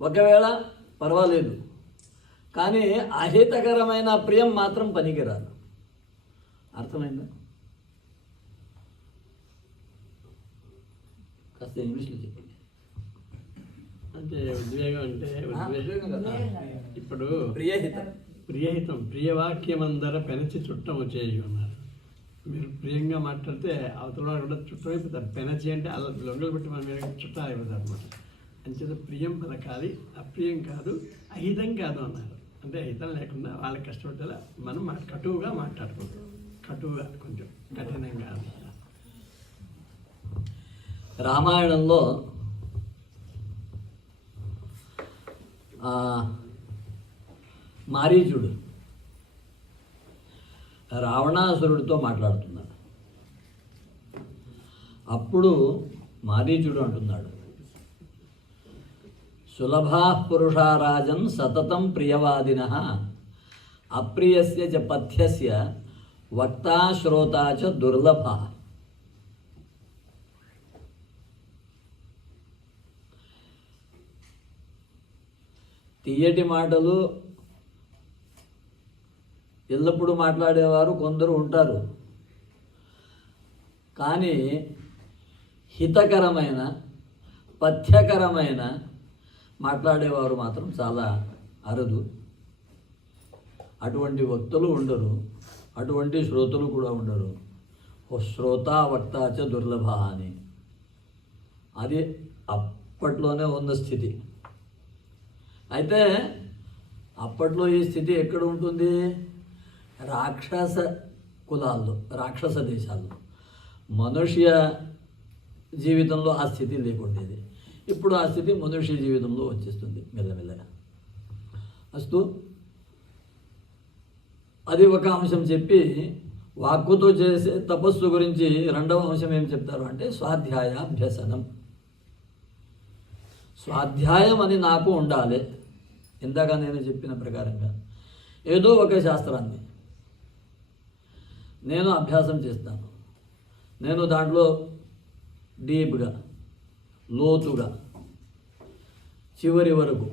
ఒకవేళ పర్వాలేదు, కానీ అహితకరమైన ప్రియం మాత్రం పనికిరాదు. అర్థమైందా? కాస్త ఇంగ్లీష్లో చెప్పండి. అంటే ఉద్వేగం అంటే ఉద్వేగం కదా. ఇప్పుడు ప్రియహితం. ప్రియహితం ప్రియవాక్యమందర పెనచి చుట్టము చేయి ఉన్నారు. మీరు ప్రియంగా మాట్లాడితే అవతల కూడా చుట్టమైపోతారు. పెనచి అంటే అలా లొంగలు పెట్టి మన మీద చుట్టాలు అయిపోతారు అనమాట. అంచేత ప్రియం పలకాలి, అప్రియం కాదు, అహితం కాదు అన్నారు. అంటే హితం లేకుండా వాళ్ళకి కష్టపడేలా మనం కటువుగా మాట్లాడుకుంటాం. కటువుగా, కొంచెం కఠినంగా. రామాయణంలో మారీచుడు రావణాసురుడితో మాట్లాడుతున్నాడు. అప్పుడు మారీచుడు అంటున్నాడు, సులభా పురుషారాజన్ సతతం ప్రియవాదినః అప్రియస్య చ పథ్యస్య వక్తా శ్రోతా చ దుర్లభః. తీయటి మాటలు ఎల్లప్పుడూ మాట్లాడేవారు కొందరు ఉంటారు, కానీ హితకరమైన పథ్యకరమైన మాట్లాడేవారు మాత్రం చాలా అరుదు. అటువంటి వక్తలు ఉండరు, అటువంటి శ్రోతలు కూడా ఉండరు. ఓ శ్రోత వక్త చ దుర్లభ అని. అది అప్పట్లోనే ఉన్న స్థితి. అయితే అప్పట్లో ఈ స్థితి ఎక్కడ ఉంటుంది? రాక్షస కులాల్లో, రాక్షస దేశాల్లో. మనుష్య జీవితంలో ఆ స్థితి లేకుండేది. ఇప్పుడు ఆ స్థితి మనుష్య జీవితంలో వచ్చేస్తుంది మెల్లమెల్లగా. అస్తు, అది ఒక అంశం చెప్పి, వాక్కుతో చేసే తపస్సు గురించి రెండవ అంశం ఏం చెప్తారు అంటే స్వాధ్యాయాభ్యసనం. స్వాధ్యాయం అని నాకు ఉండాలి. ఇందాక నేను చెప్పిన ప్రకారంగా ఏదో ఒక శాస్త్రాన్ని నేను అభ్యాసం చేస్తాను. నేను దాంట్లో డీప్గా, లోతుగా, చివరి వరకు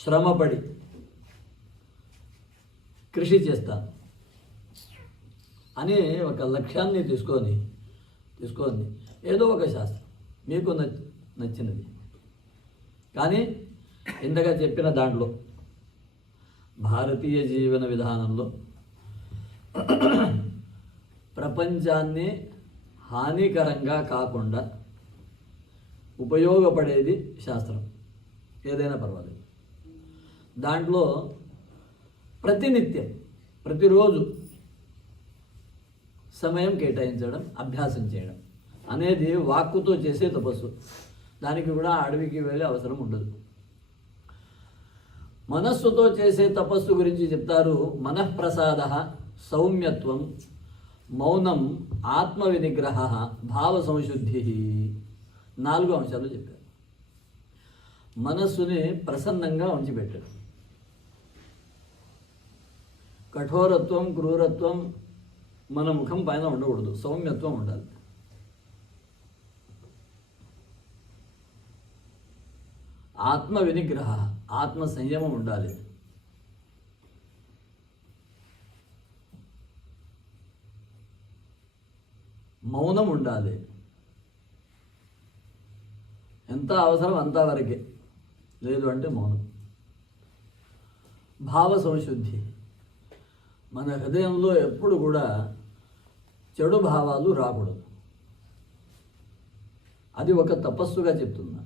శ్రమపడి కృషి చేస్తాను అని ఒక లక్ష్యాన్ని తీసుకొని ఏదో ఒక శాస్త్రం మీకు నచ్చినది, కానీ ఇంతగా చెప్పిన దాంట్లో భారతీయ జీవన విధానంలో ప్రపంచాన్ని హానికరంగా కాకుండా ఉపయోగపడేది శాస్త్రం. ఏదైనా పర్వాలేదు. దాంట్లో ప్రతినిత్యం, ప్రతిరోజు సమయం కేటాయించడం, అభ్యాసం చేయడం అనేది వాక్కుతో చేసే తపస్సు. దానికి కూడా అడవికి వెళ్ళే అవసరం ఉండదు. మనస్సుతో చేసే తపస్సు గురించి చెప్తారు. మనఃప్రసాద, సౌమ్యత్వం, మౌనం, ఆత్మవినిగ్రహ, భావ సంశుద్ధి. 4 అంశాలు చెప్పారు. మనస్సుని ప్రసన్నంగా ఉంచిపెట్టారు. కఠోరత్వం, క్రూరత్వం మన ముఖం పైన ఉండకూడదు. సౌమ్యత్వం ఉండాలి. ఆత్మ వినిగ్రహ, ఆత్మ సంయమం ఉండాలి. మౌనం ఉండాలి. ఎంత అవసరం అంతవరకే, లేదు అంటే మౌనం. భావ సంశుద్ధి. మన హృదయంలో ఎప్పుడు కూడా చెడు భావాలు రాకూడదు. అది ఒక తపస్సుగా చెప్తున్నా.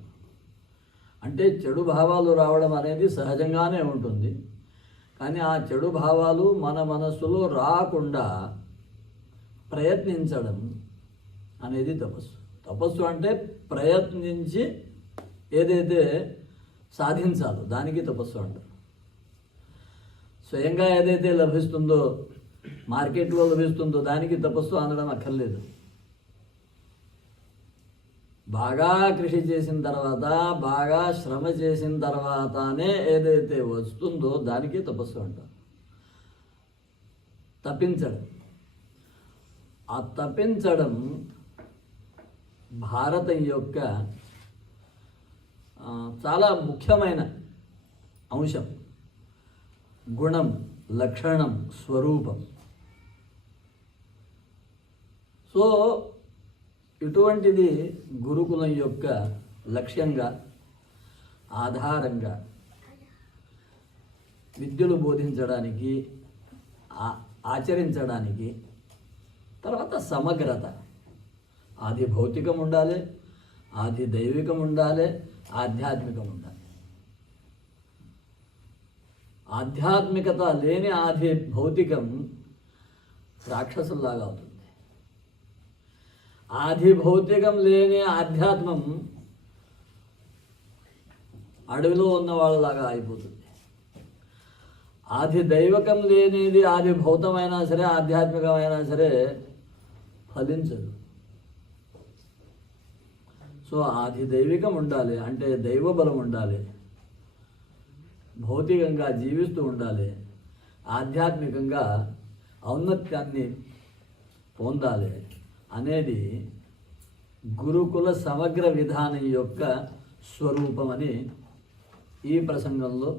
అంటే చెడు భావాలు రావడం అనేది సహజంగానే ఉంటుంది. కానీ ఆ చెడు భావాలు మన మనస్సులో రాకుండా ప్రయత్నించడం అనేది తపస్సు. తపస్సు అంటే ప్రయత్నించి ఏదైతే సాధించాలో దానికి తపస్సు అంటారు. స్వయంగా ఏదైతే లభిస్తుందో, మార్కెట్లో లభిస్తుందో దానికి తపస్సు అనడం అక్కర్లేదు. బాగా కృషి చేసిన తర్వాత, బాగా శ్రమ చేసిన తర్వాతనే ఏదైతే వస్తుందో దానికి తపస్సు అంటారు. తప్పించడం, ఆ తప్పించడం భారతం యొక్క చాలా ముఖ్యమైన అంశం, గుణం, లక్షణం, స్వరూపం. సో ఇటువంటిది గురుకులం యొక్క లక్ష్యంగా, ఆధారంగా విద్యలు బోధించడానికి, ఆచరించడానికి, తర్వాత సమగ్రత, ఆది భౌతికం ఉండాలి, ఆది దైవికం ఉండాలి, ఆధ్యాత్మికం ఉండాలి. ఆధ్యాత్మికత లేని ఆది భౌతికం రాక్షసుల్లాగా అవుతుంది. ఆది భౌతికం లేని ఆధ్యాత్మం అడవిలో ఉన్న వాళ్ళలాగా అయిపోతుంది. ఆది దైవకం లేనిది ఆది భౌతమైనా సరే, ఆధ్యాత్మికమైనా సరే ఫలించదు. సో ఆది దైవికం ఉండాలి అంటే దైవ బలం ఉండాలి, భౌతికంగా జీవిస్తూ ఉండాలి, ఆధ్యాత్మికంగా ఔన్నత్యాన్ని పొందాలి అనేది గురుకుల సమగ్ర విధానం యొక్క స్వరూపమని ఈ ప్రసంగంలో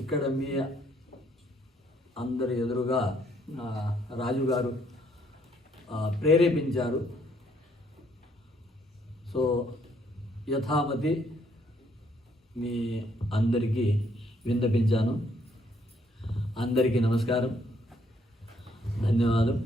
ఇక్కడ మీ అందరి ఎదురుగా రాజుగారు ప్రేరేపించారు. సో యథామతి మీ అందరికీ విన్నపించాను. అందరికీ నమస్కారం, ధన్యవాదం.